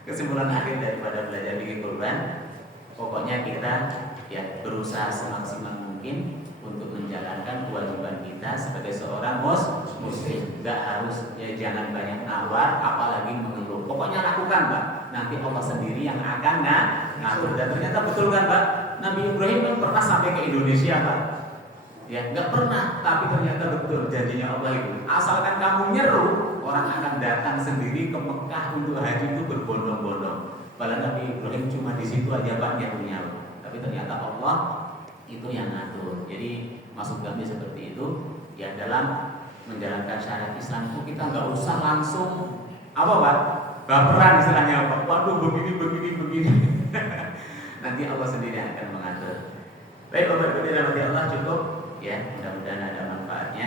Kesimpulan akhir daripada belajar fikih kurban, pokoknya kita ya berusaha semaksimal mungkin untuk menjalankan kewajiban kita sebagai seorang muslim. Gak harus ya, jangan banyak nawar, apalagi mengeluh. Pokoknya lakukan Pak. Nanti Allah sendiri yang akan ngatur. Dan ternyata betul kan Pak? Nabi Ibrahim kan pernah sampai ke Indonesia Pak. Ya nggak pernah, tapi ternyata betul janjinya Allah itu. Asalkan kamu nyeru, orang akan datang sendiri ke Mekah untuk haji itu berbondong-bondong. Padahal Nabi Ibrahim cuma di situ aja Pak nyerunya. Tapi ternyata Allah itu yang ngatur. Jadi maksud kami seperti itu. Ya dalam menjalankan syariat Islam itu kita nggak usah langsung apa Pak? Baperan istilahnya Pak. Waduh begini. Nanti Allah sendiri akan mengatur. Baik Bapak Ibu dirahmati Allah, cukup ya, mudah-mudahan ada manfaatnya.